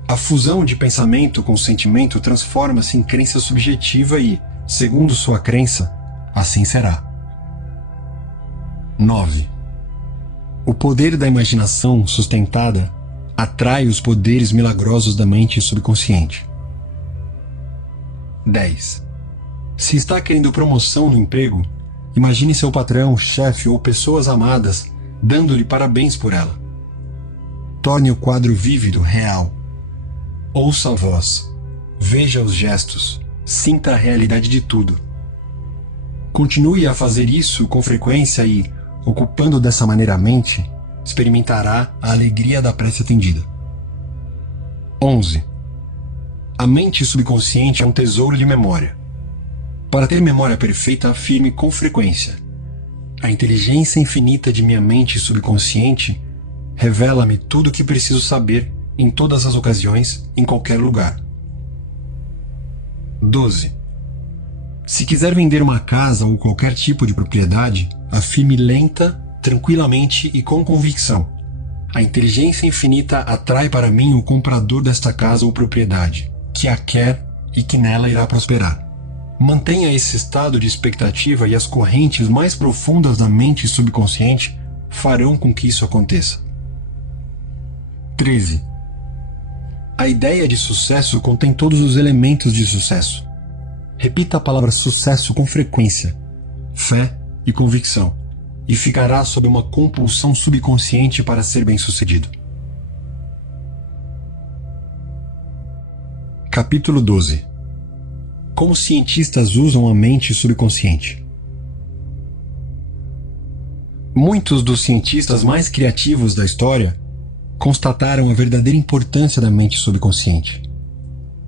A fusão de pensamento com sentimento transforma-se em crença subjetiva e, segundo sua crença, assim será. 9. O poder da imaginação sustentada atrai os poderes milagrosos da mente subconsciente. 10. Se está querendo promoção no emprego, imagine seu patrão, chefe ou pessoas amadas dando-lhe parabéns por ela. Torne o quadro vívido, real. Ouça a voz, veja os gestos, sinta a realidade de tudo. Continue a fazer isso com frequência e, ocupando dessa maneira a mente, experimentará a alegria da prece atendida. 11. A mente subconsciente é um tesouro de memória. Para ter memória perfeita, afirme com frequência: a inteligência infinita de minha mente subconsciente revela-me tudo o que preciso saber em todas as ocasiões, em qualquer lugar. 12. Se quiser vender uma casa ou qualquer tipo de propriedade, afirme lenta, tranquilamente e com convicção: a inteligência infinita atrai para mim o comprador desta casa ou propriedade, que a quer e que nela irá prosperar. Mantenha esse estado de expectativa e as correntes mais profundas da mente subconsciente farão com que isso aconteça. 13. A ideia de sucesso contém todos os elementos de sucesso. Repita a palavra sucesso com frequência, fé e convicção, e ficará sob uma compulsão subconsciente para ser bem-sucedido. Capítulo 12. Como cientistas usam a mente subconsciente. Muitos dos cientistas mais criativos da história constataram a verdadeira importância da mente subconsciente.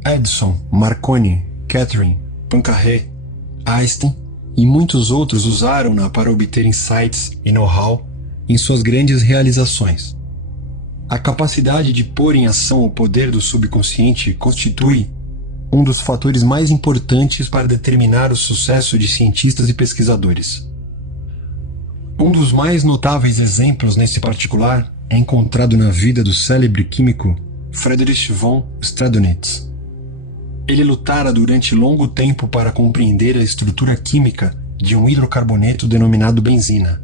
Edison, Marconi, Catherine, Poincaré, Einstein e muitos outros usaram-na para obter insights e know-how em suas grandes realizações. A capacidade de pôr em ação o poder do subconsciente constitui um dos fatores mais importantes para determinar o sucesso de cientistas e pesquisadores. Um dos mais notáveis exemplos nesse particular é encontrado na vida do célebre químico Friedrich von Stradonitz. Ele lutara durante longo tempo para compreender a estrutura química de um hidrocarboneto denominado benzina.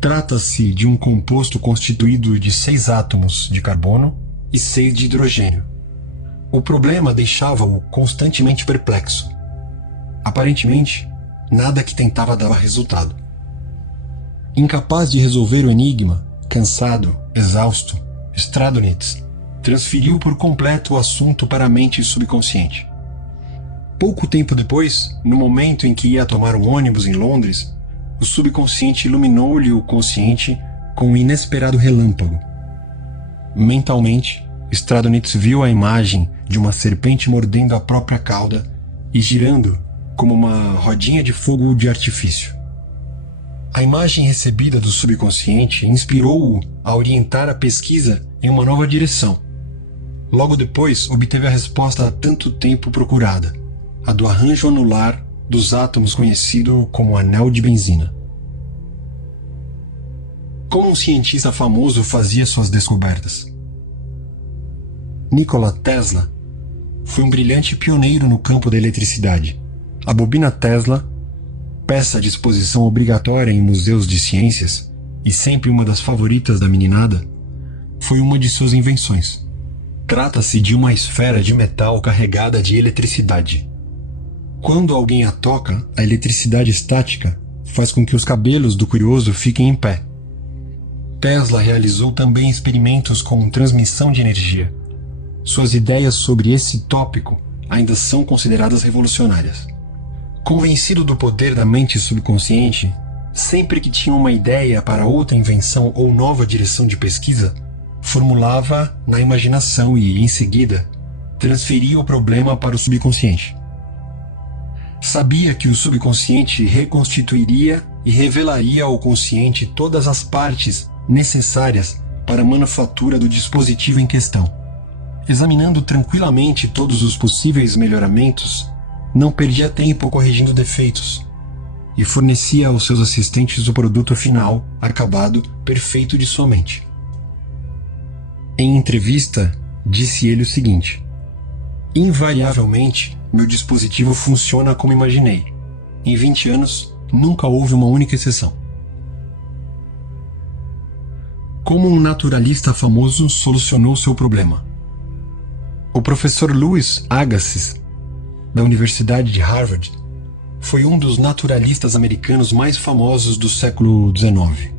Trata-se de um composto constituído de 6 átomos de carbono e 6 de hidrogênio. O problema deixava-o constantemente perplexo. Aparentemente, nada que tentava dava resultado. Incapaz de resolver o enigma, cansado, exausto, Stradonitz transferiu por completo o assunto para a mente subconsciente. Pouco tempo depois, no momento em que ia tomar um ônibus em Londres, o subconsciente iluminou-lhe o consciente com um inesperado relâmpago. Mentalmente, Stradonitz viu a imagem de uma serpente mordendo a própria cauda e girando como uma rodinha de fogo de artifício. A imagem recebida do subconsciente inspirou-o a orientar a pesquisa em uma nova direção. Logo depois, obteve a resposta há tanto tempo procurada, a do arranjo anular dos átomos conhecido como anel de benzina. Como um cientista famoso fazia suas descobertas? Nikola Tesla foi um brilhante pioneiro no campo da eletricidade. A bobina Tesla, peça de exposição obrigatória em museus de ciências e sempre uma das favoritas da meninada, foi uma de suas invenções. Trata-se de uma esfera de metal carregada de eletricidade. Quando alguém a toca, a eletricidade estática faz com que os cabelos do curioso fiquem em pé. Tesla realizou também experimentos com transmissão de energia. Suas ideias sobre esse tópico ainda são consideradas revolucionárias. Convencido do poder da mente subconsciente, sempre que tinha uma ideia para outra invenção ou nova direção de pesquisa, formulava na imaginação e, em seguida, transferia o problema para o subconsciente. Sabia que o subconsciente reconstituiria e revelaria ao consciente todas as partes necessárias para a manufatura do dispositivo em questão. Examinando tranquilamente todos os possíveis melhoramentos, não perdia tempo corrigindo defeitos e fornecia aos seus assistentes o produto final, acabado, perfeito de sua mente. Em entrevista, disse ele o seguinte: invariavelmente, meu dispositivo funciona como imaginei. Em 20 anos, nunca houve uma única exceção. Como um naturalista famoso solucionou seu problema? O professor Louis Agassiz, da Universidade de Harvard, foi um dos naturalistas americanos mais famosos do século XIX.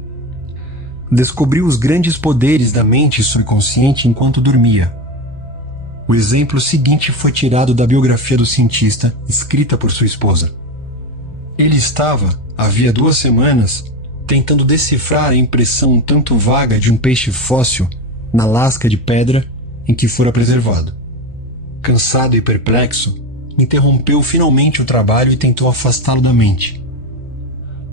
Descobriu os grandes poderes da mente subconsciente enquanto dormia. O exemplo seguinte foi tirado da biografia do cientista, escrita por sua esposa. Ele estava, havia 2 semanas, tentando decifrar a impressão um tanto vaga de um peixe fóssil na lasca de pedra em que fora preservado. Cansado e perplexo, interrompeu finalmente o trabalho e tentou afastá-lo da mente.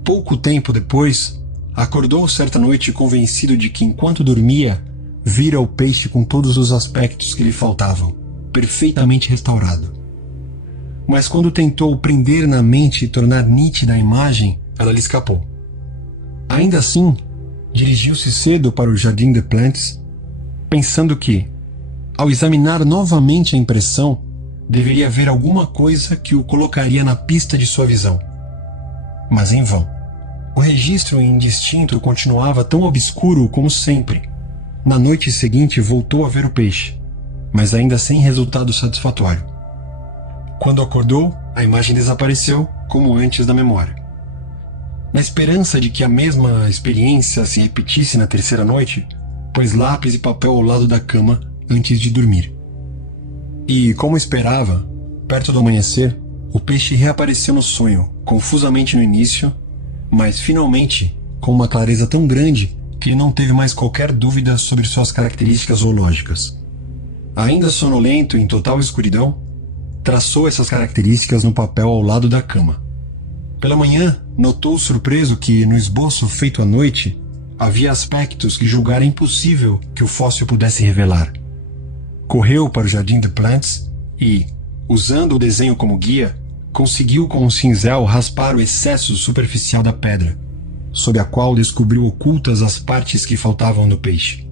Pouco tempo depois, acordou certa noite convencido de que, enquanto dormia, vira o peixe com todos os aspectos que lhe faltavam, perfeitamente restaurado. Mas quando tentou prender na mente e tornar nítida a imagem, ela lhe escapou. Ainda assim, dirigiu-se cedo para o Jardim des Plantes, pensando que, ao examinar novamente a impressão, deveria haver alguma coisa que o colocaria na pista de sua visão. Mas em vão. O registro indistinto continuava tão obscuro como sempre. Na noite seguinte voltou a ver o peixe, mas ainda sem resultado satisfatório. Quando acordou, a imagem desapareceu, como antes da memória. Na esperança de que a mesma experiência se repetisse na terceira noite, pôs lápis e papel ao lado da cama antes de dormir. E, como esperava, perto do amanhecer, o peixe reapareceu no sonho, confusamente no início, mas finalmente com uma clareza tão grande que ele não teve mais qualquer dúvida sobre suas características zoológicas. Ainda sonolento e em total escuridão, traçou essas características no papel ao lado da cama. Pela manhã, notou surpreso que, no esboço feito à noite, havia aspectos que julgara impossível que o fóssil pudesse revelar. Correu para o Jardim de Plantes e, usando o desenho como guia, conseguiu com um cinzel raspar o excesso superficial da pedra, sob a qual descobriu ocultas as partes que faltavam no peixe.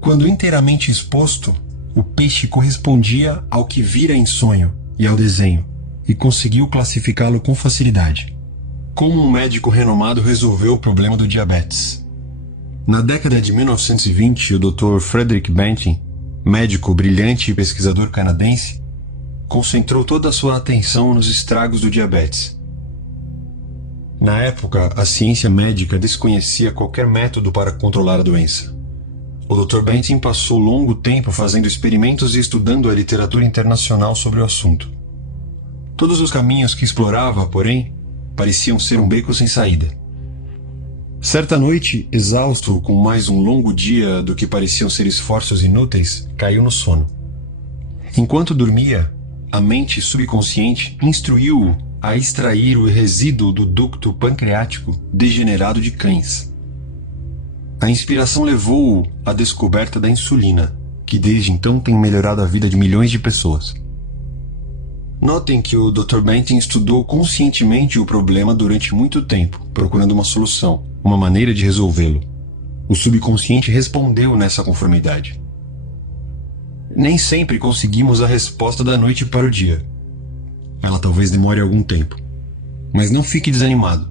Quando inteiramente exposto, o peixe correspondia ao que vira em sonho e ao desenho, e conseguiu classificá-lo com facilidade. Como um médico renomado resolveu o problema do diabetes. Na década de 1920, o Dr. Frederick Banting, médico brilhante e pesquisador canadense, concentrou toda a sua atenção nos estragos do diabetes. Na época, a ciência médica desconhecia qualquer método para controlar a doença. O Dr. Banting passou longo tempo fazendo experimentos e estudando a literatura internacional sobre o assunto. Todos os caminhos que explorava, porém, pareciam ser um beco sem saída. Certa noite, exausto com mais um longo dia do que pareciam ser esforços inúteis, caiu no sono. Enquanto dormia, a mente subconsciente instruiu-o a extrair o resíduo do ducto pancreático degenerado de cães. A inspiração levou-o à descoberta da insulina, que desde então tem melhorado a vida de milhões de pessoas. Notem que o Dr. Banting estudou conscientemente o problema durante muito tempo, procurando uma solução, uma maneira de resolvê-lo. O subconsciente respondeu nessa conformidade. Nem sempre conseguimos a resposta da noite para o dia. Ela talvez demore algum tempo. Mas não fique desanimado.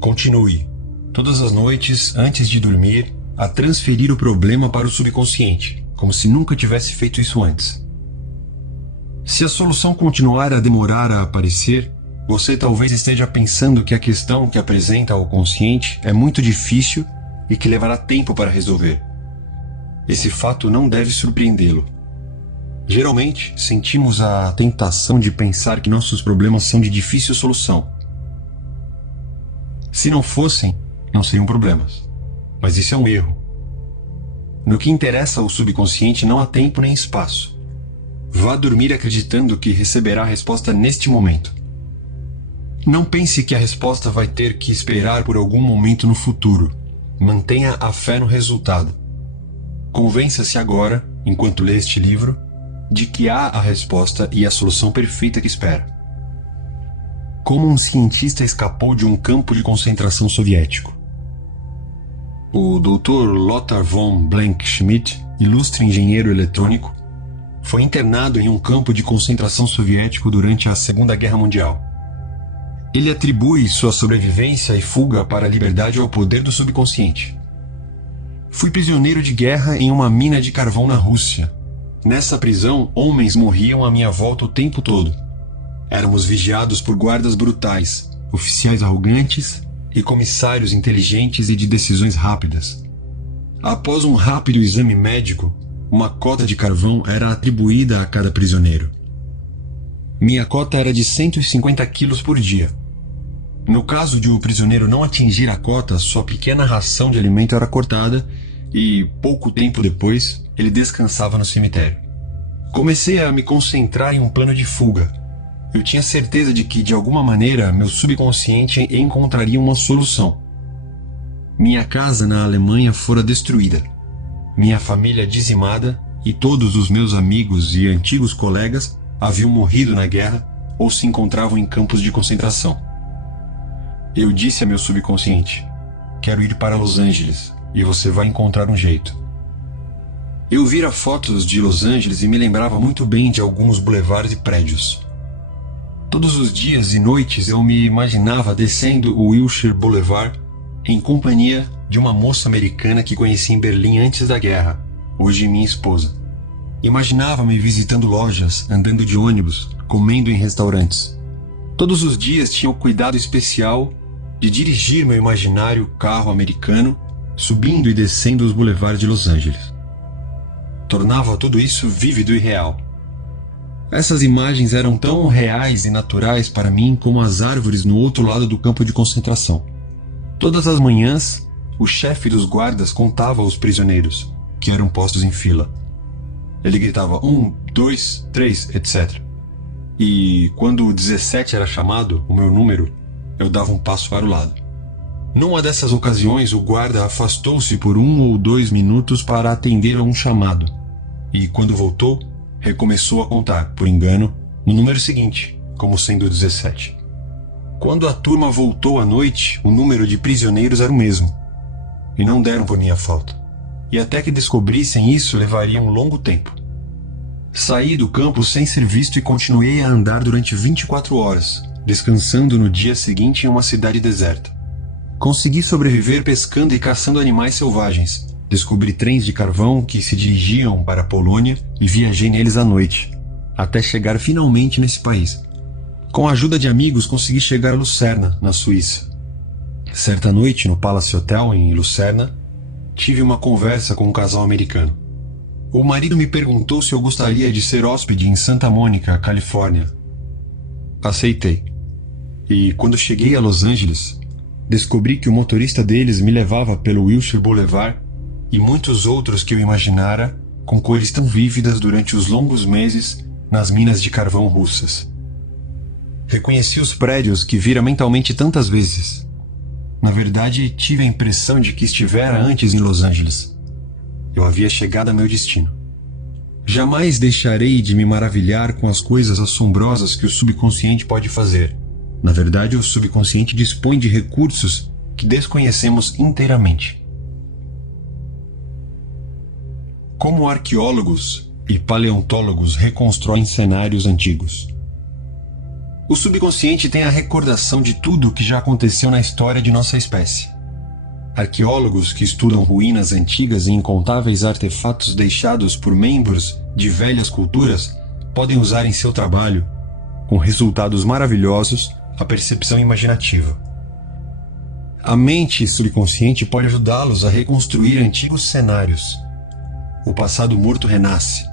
Continue, todas as noites, antes de dormir, a transferir o problema para o subconsciente, como se nunca tivesse feito isso antes. Se a solução continuar a demorar a aparecer, você talvez esteja pensando que a questão que apresenta ao consciente é muito difícil e que levará tempo para resolver. Esse fato não deve surpreendê-lo. Geralmente, sentimos a tentação de pensar que nossos problemas são de difícil solução. Se não fossem, não seriam problemas. Mas isso é um erro. No que interessa ao subconsciente não há tempo nem espaço. Vá dormir acreditando que receberá a resposta neste momento. Não pense que a resposta vai ter que esperar por algum momento no futuro. Mantenha a fé no resultado. Convença-se agora, enquanto lê este livro, de que há a resposta e a solução perfeita que espera. Como um cientista escapou de um campo de concentração soviético. O Dr. Lothar von Blank-Schmidt, ilustre engenheiro eletrônico, foi internado em um campo de concentração soviético durante a Segunda Guerra Mundial. Ele atribui sua sobrevivência e fuga para a liberdade ao poder do subconsciente. Fui prisioneiro de guerra em uma mina de carvão na Rússia. Nessa prisão, homens morriam à minha volta o tempo todo. Éramos vigiados por guardas brutais, oficiais arrogantes e comissários inteligentes e de decisões rápidas. Após um rápido exame médico, uma cota de carvão era atribuída a cada prisioneiro. Minha cota era de 150 quilos por dia. No caso de o prisioneiro não atingir a cota, sua pequena ração de alimento era cortada e, pouco tempo depois, ele descansava no cemitério. Comecei a me concentrar em um plano de fuga. Eu tinha certeza de que, de alguma maneira, meu subconsciente encontraria uma solução. Minha casa na Alemanha fora destruída. Minha família dizimada e todos os meus amigos e antigos colegas haviam morrido na guerra ou se encontravam em campos de concentração. Eu disse a meu subconsciente: quero ir para Los Angeles e você vai encontrar um jeito. Eu vira fotos de Los Angeles e me lembrava muito bem de alguns bulevares e prédios. Todos os dias e noites eu me imaginava descendo o Wilshire Boulevard em companhia de uma moça americana que conheci em Berlim antes da guerra, hoje minha esposa. Imaginava-me visitando lojas, andando de ônibus, comendo em restaurantes. Todos os dias tinha um cuidado especial de dirigir meu imaginário carro americano subindo e descendo os boulevards de Los Angeles. Tornava tudo isso vívido e real. Essas imagens eram tão reais e naturais para mim como as árvores no outro lado do campo de concentração. Todas as manhãs, o chefe dos guardas contava os prisioneiros, que eram postos em fila. Ele gritava 1, 2, 3, etc. E quando o 17 era chamado, o meu número, eu dava um passo para o lado. Numa dessas ocasiões, o guarda afastou-se por 1 ou 2 minutos para atender a um chamado. E quando voltou, recomeçou a contar, por engano, no número seguinte, como sendo 17. Quando a turma voltou à noite, o número de prisioneiros era o mesmo. E não deram por minha falta. E até que descobrissem isso, levaria um longo tempo. Saí do campo sem ser visto e continuei a andar durante 24 horas, descansando no dia seguinte em uma cidade deserta. Consegui sobreviver pescando e caçando animais selvagens. Descobri trens de carvão que se dirigiam para a Polônia e viajei neles à noite, até chegar finalmente nesse país. Com a ajuda de amigos, consegui chegar a Lucerna, na Suíça. Certa noite, no Palace Hotel, em Lucerna, tive uma conversa com um casal americano. O marido me perguntou se eu gostaria de ser hóspede em Santa Mônica, Califórnia. Aceitei. E quando cheguei a Los Angeles, descobri que o motorista deles me levava pelo Wilshire Boulevard e muitos outros que eu imaginara com cores tão vívidas durante os longos meses nas minas de carvão russas. Reconheci os prédios que vira mentalmente tantas vezes. Na verdade, tive a impressão de que estivera antes em Los Angeles. Eu havia chegado a meu destino. Jamais deixarei de me maravilhar com as coisas assombrosas que o subconsciente pode fazer. Na verdade, o subconsciente dispõe de recursos que desconhecemos inteiramente. Como arqueólogos e paleontólogos reconstroem cenários antigos. O subconsciente tem a recordação de tudo o que já aconteceu na história de nossa espécie. Arqueólogos que estudam ruínas antigas e incontáveis artefatos deixados por membros de velhas culturas podem usar em seu trabalho, com resultados maravilhosos, a percepção imaginativa. A mente subconsciente pode ajudá-los a reconstruir antigos cenários. O passado morto renasce.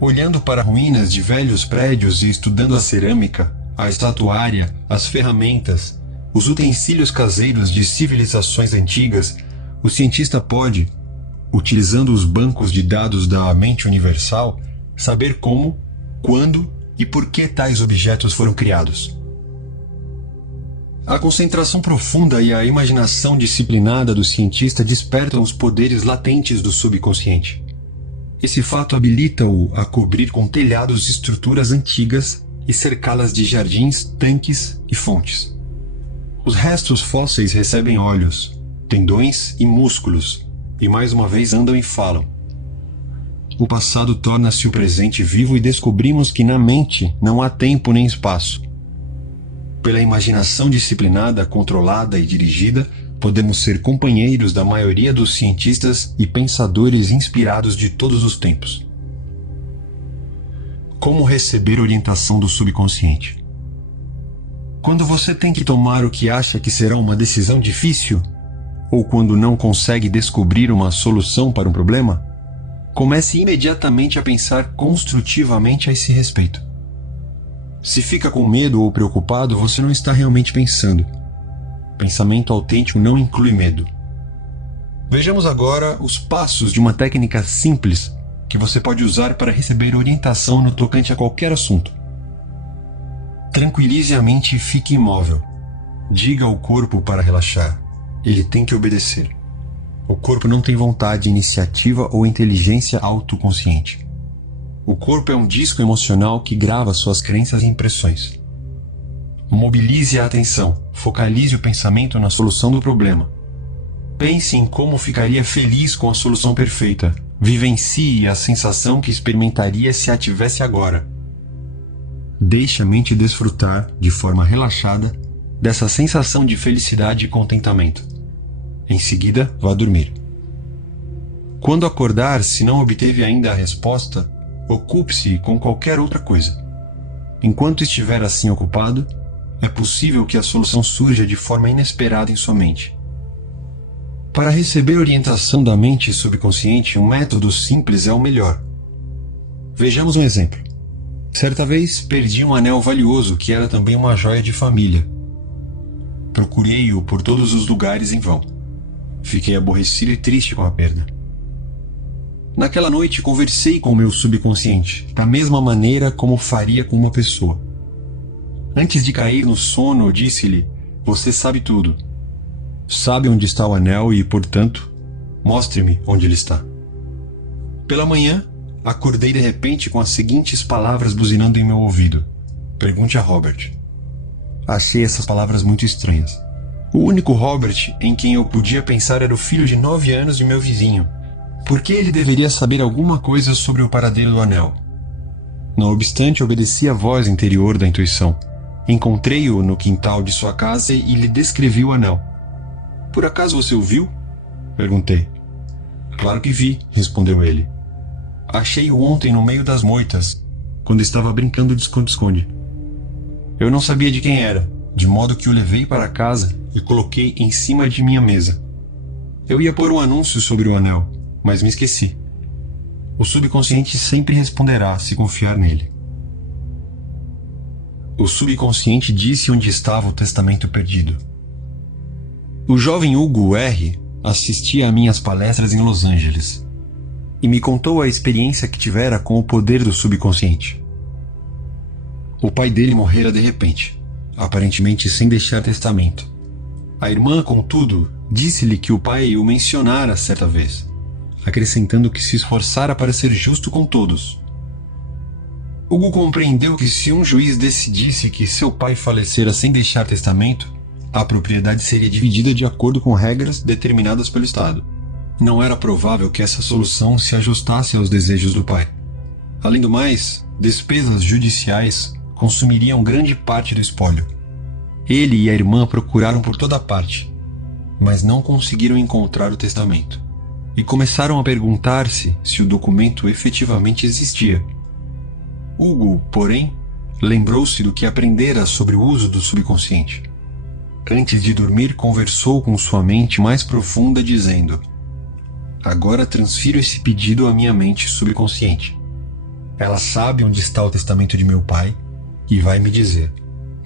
Olhando para ruínas de velhos prédios e estudando a cerâmica, a estatuária, as ferramentas, os utensílios caseiros de civilizações antigas, o cientista pode, utilizando os bancos de dados da mente universal, saber como, quando e por que tais objetos foram criados. A concentração profunda e a imaginação disciplinada do cientista despertam os poderes latentes do subconsciente. Esse fato habilita-o a cobrir com telhados estruturas antigas e cercá-las de jardins, tanques e fontes. Os restos fósseis recebem olhos, tendões e músculos, e mais uma vez andam e falam. O passado torna-se o presente vivo e descobrimos que na mente não há tempo nem espaço. Pela imaginação disciplinada, controlada e dirigida, podemos ser companheiros da maioria dos cientistas e pensadores inspirados de todos os tempos. Como receber orientação do subconsciente? Quando você tem que tomar o que acha que será uma decisão difícil, ou quando não consegue descobrir uma solução para um problema, comece imediatamente a pensar construtivamente a esse respeito. Se fica com medo ou preocupado, você não está realmente pensando. Pensamento autêntico não inclui medo. Vejamos agora os passos de uma técnica simples que você pode usar para receber orientação no tocante a qualquer assunto. Tranquilize a mente e fique imóvel. Diga ao corpo para relaxar. Ele tem que obedecer. O corpo não tem vontade, iniciativa ou inteligência autoconsciente. O corpo é um disco emocional que grava suas crenças e impressões. Mobilize a atenção, focalize o pensamento na solução do problema. Pense em como ficaria feliz com a solução perfeita. Vivencie a sensação que experimentaria se a tivesse agora. Deixe a mente desfrutar, de forma relaxada, dessa sensação de felicidade e contentamento. Em seguida, vá dormir. Quando acordar, se não obteve ainda a resposta, ocupe-se com qualquer outra coisa. Enquanto estiver assim ocupado, é possível que a solução surja de forma inesperada em sua mente. Para receber orientação da mente subconsciente, um método simples é o melhor. Vejamos um exemplo. Certa vez perdi um anel valioso que era também uma joia de família. Procurei-o por todos os lugares em vão. Fiquei aborrecido e triste com a perda. Naquela noite conversei com o meu subconsciente, da mesma maneira como faria com uma pessoa. Antes de cair no sono, disse-lhe: "Você sabe tudo. Sabe onde está o anel e, portanto, mostre-me onde ele está." Pela manhã, acordei de repente com as seguintes palavras buzinando em meu ouvido: "Pergunte a Robert." Achei essas palavras muito estranhas. O único Robert em quem eu podia pensar era o filho de 9 anos de meu vizinho. Por que ele deveria saber alguma coisa sobre o paradeiro do anel? Não obstante, obedeci à voz interior da intuição. Encontrei-o no quintal de sua casa e lhe descrevi o anel. "Por acaso você o viu?" perguntei. "Claro que vi", respondeu ele. "Achei-o ontem no meio das moitas, quando estava brincando de esconde-esconde. Eu não sabia de quem era, de modo que o levei para casa e coloquei em cima de minha mesa. Eu ia pôr um anúncio sobre o anel, mas me esqueci. O subconsciente sempre responderá se confiar nele." O subconsciente disse onde estava o testamento perdido. O jovem Hugo R. assistia a minhas palestras em Los Angeles e me contou a experiência que tivera com o poder do subconsciente. O pai dele morrera de repente, aparentemente sem deixar testamento. A irmã, contudo, disse-lhe que o pai o mencionara certa vez, acrescentando que se esforçara para ser justo com todos. Hugo compreendeu que se um juiz decidisse que seu pai falecera sem deixar testamento, a propriedade seria dividida de acordo com regras determinadas pelo Estado. Não era provável que essa solução se ajustasse aos desejos do pai. Além do mais, despesas judiciais consumiriam grande parte do espólio. Ele e a irmã procuraram por toda parte, mas não conseguiram encontrar o testamento, e começaram a perguntar-se se o documento efetivamente existia. Hugo, porém, lembrou-se do que aprendera sobre o uso do subconsciente. Antes de dormir, conversou com sua mente mais profunda, dizendo: "Agora transfiro esse pedido à minha mente subconsciente. Ela sabe onde está o testamento de meu pai e vai me dizer."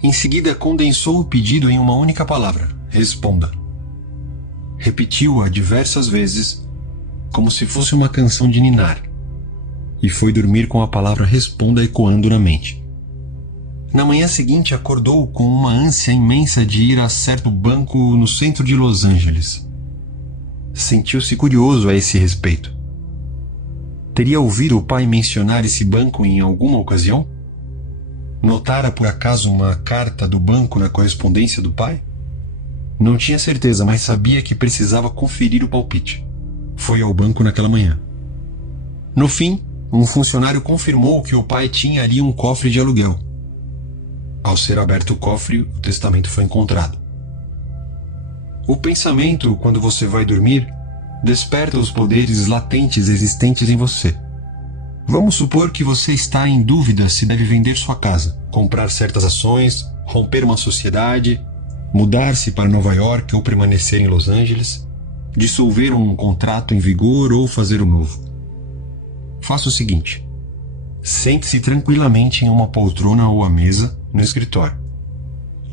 Em seguida, condensou o pedido em uma única palavra: "Responda." Repetiu-a diversas vezes, como se fosse uma canção de ninar, e foi dormir com a palavra "responda" ecoando na mente. Na manhã seguinte, acordou com uma ânsia imensa de ir a certo banco no centro de Los Angeles. Sentiu-se curioso a esse respeito. Teria ouvido o pai mencionar esse banco em alguma ocasião? Notara por acaso uma carta do banco na correspondência do pai? Não tinha certeza, mas sabia que precisava conferir o palpite. Foi ao banco naquela manhã. No fim, um funcionário confirmou que o pai tinha ali um cofre de aluguel. Ao ser aberto o cofre, o testamento foi encontrado. O pensamento, quando você vai dormir, desperta os poderes latentes existentes em você. Vamos supor que você está em dúvida se deve vender sua casa, comprar certas ações, romper uma sociedade, mudar-se para Nova York ou permanecer em Los Angeles, dissolver um contrato em vigor ou fazer um novo. Faça o seguinte: sente-se tranquilamente em uma poltrona ou à mesa no escritório.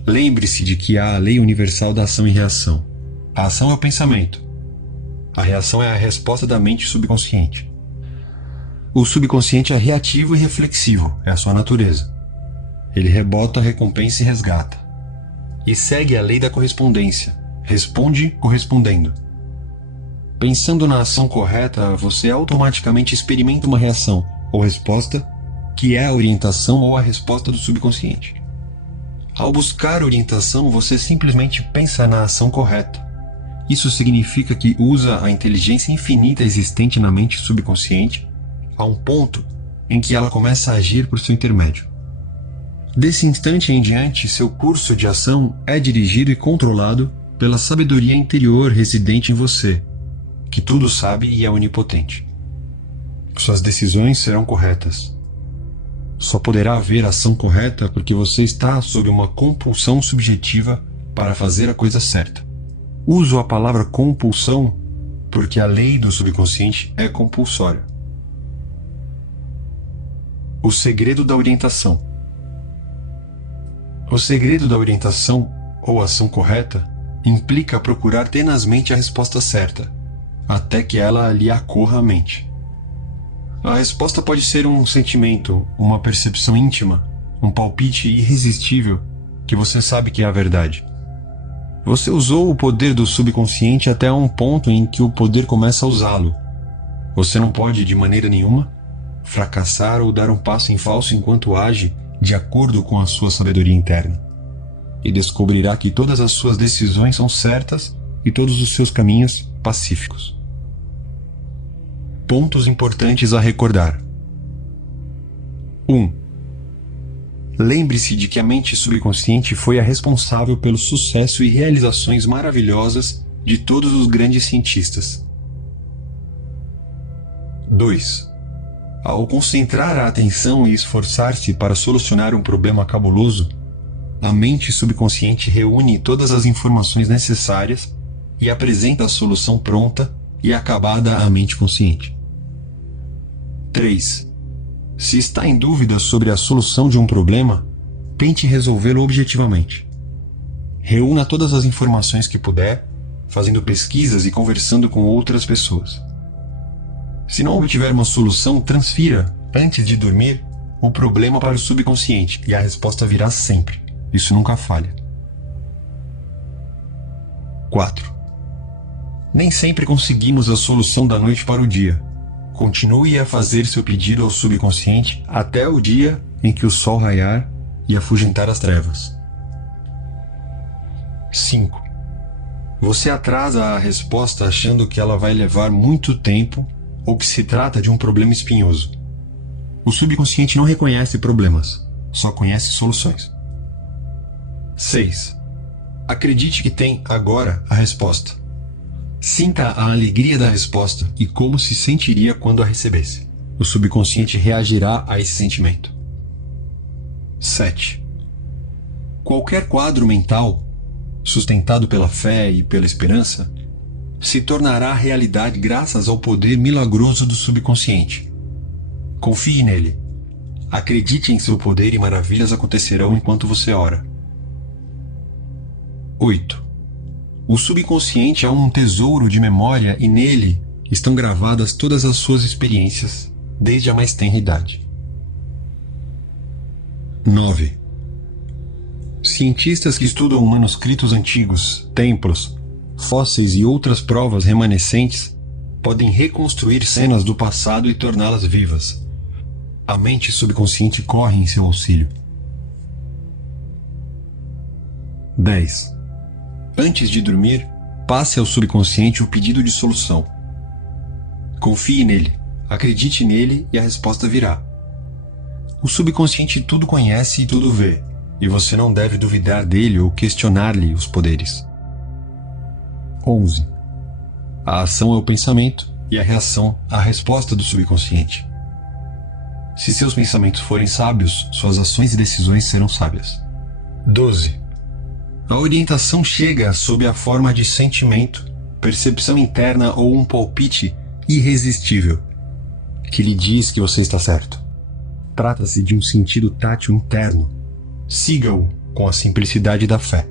Lembre-se de que há a lei universal da ação e reação. A ação é o pensamento. A reação é a resposta da mente subconsciente. O subconsciente é reativo e reflexivo, é a sua natureza. Ele rebota, recompensa e resgata. E segue a lei da correspondência. Responde correspondendo. Pensando na ação correta, você automaticamente experimenta uma reação ou resposta, que é a orientação ou a resposta do subconsciente. Ao buscar orientação, você simplesmente pensa na ação correta. Isso significa que usa a inteligência infinita existente na mente subconsciente a um ponto em que ela começa a agir por seu intermédio. Desse instante em diante, seu curso de ação é dirigido e controlado pela sabedoria interior residente em você, que tudo sabe e é onipotente. Suas decisões serão corretas. Só poderá haver ação correta porque você está sob uma compulsão subjetiva para fazer a coisa certa. Uso a palavra compulsão porque a lei do subconsciente é compulsória. O segredo da orientação. O segredo da orientação, ou ação correta, implica procurar tenazmente a resposta certa, até que ela lhe acorra à mente. A resposta pode ser um sentimento, uma percepção íntima, um palpite irresistível que você sabe que é a verdade. Você usou o poder do subconsciente até um ponto em que o poder começa a usá-lo. Você não pode, de maneira nenhuma, fracassar ou dar um passo em falso enquanto age de acordo com a sua sabedoria interna. E descobrirá que todas as suas decisões são certas e todos os seus caminhos pacíficos. Pontos importantes a recordar. 1. Lembre-se de que a mente subconsciente foi a responsável pelo sucesso e realizações maravilhosas de todos os grandes cientistas. 2. Ao concentrar a atenção e esforçar-se para solucionar um problema cabuloso, a mente subconsciente reúne todas as informações necessárias e apresenta a solução pronta e acabada à mente consciente. 3. Se está em dúvida sobre a solução de um problema, tente resolvê-lo objetivamente. Reúna todas as informações que puder, fazendo pesquisas e conversando com outras pessoas. Se não obtiver uma solução, transfira, antes de dormir, o problema para o subconsciente e a resposta virá sempre. Isso nunca falha. 4. Nem sempre conseguimos a solução da noite para o dia. Continue a fazer seu pedido ao subconsciente até o dia em que o sol raiar e afugentar as trevas. 5. Você atrasa a resposta achando que ela vai levar muito tempo ou que se trata de um problema espinhoso. O subconsciente não reconhece problemas, só conhece soluções. 6. Acredite que tem agora a resposta. Sinta a alegria da resposta e como se sentiria quando a recebesse. O subconsciente reagirá a esse sentimento. 7. Qualquer quadro mental, sustentado pela fé e pela esperança, se tornará realidade graças ao poder milagroso do subconsciente. Confie nele. Acredite em seu poder e maravilhas acontecerão enquanto você ora. 8. O subconsciente é um tesouro de memória e nele estão gravadas todas as suas experiências, desde a mais tenra idade. 9. Cientistas que estudam manuscritos antigos, templos, fósseis e outras provas remanescentes podem reconstruir cenas do passado e torná-las vivas. A mente subconsciente corre em seu auxílio. 10. Antes de dormir, passe ao subconsciente o pedido de solução. Confie nele, acredite nele e a resposta virá. O subconsciente tudo conhece e tudo vê, e você não deve duvidar dele ou questionar-lhe os poderes. 11. A ação é o pensamento e a reação a resposta do subconsciente. Se seus pensamentos forem sábios, suas ações e decisões serão sábias. 12. A orientação chega sob a forma de sentimento, percepção interna ou um palpite irresistível, que lhe diz que você está certo. Trata-se de um sentido tátil interno. Siga-o com a simplicidade da fé.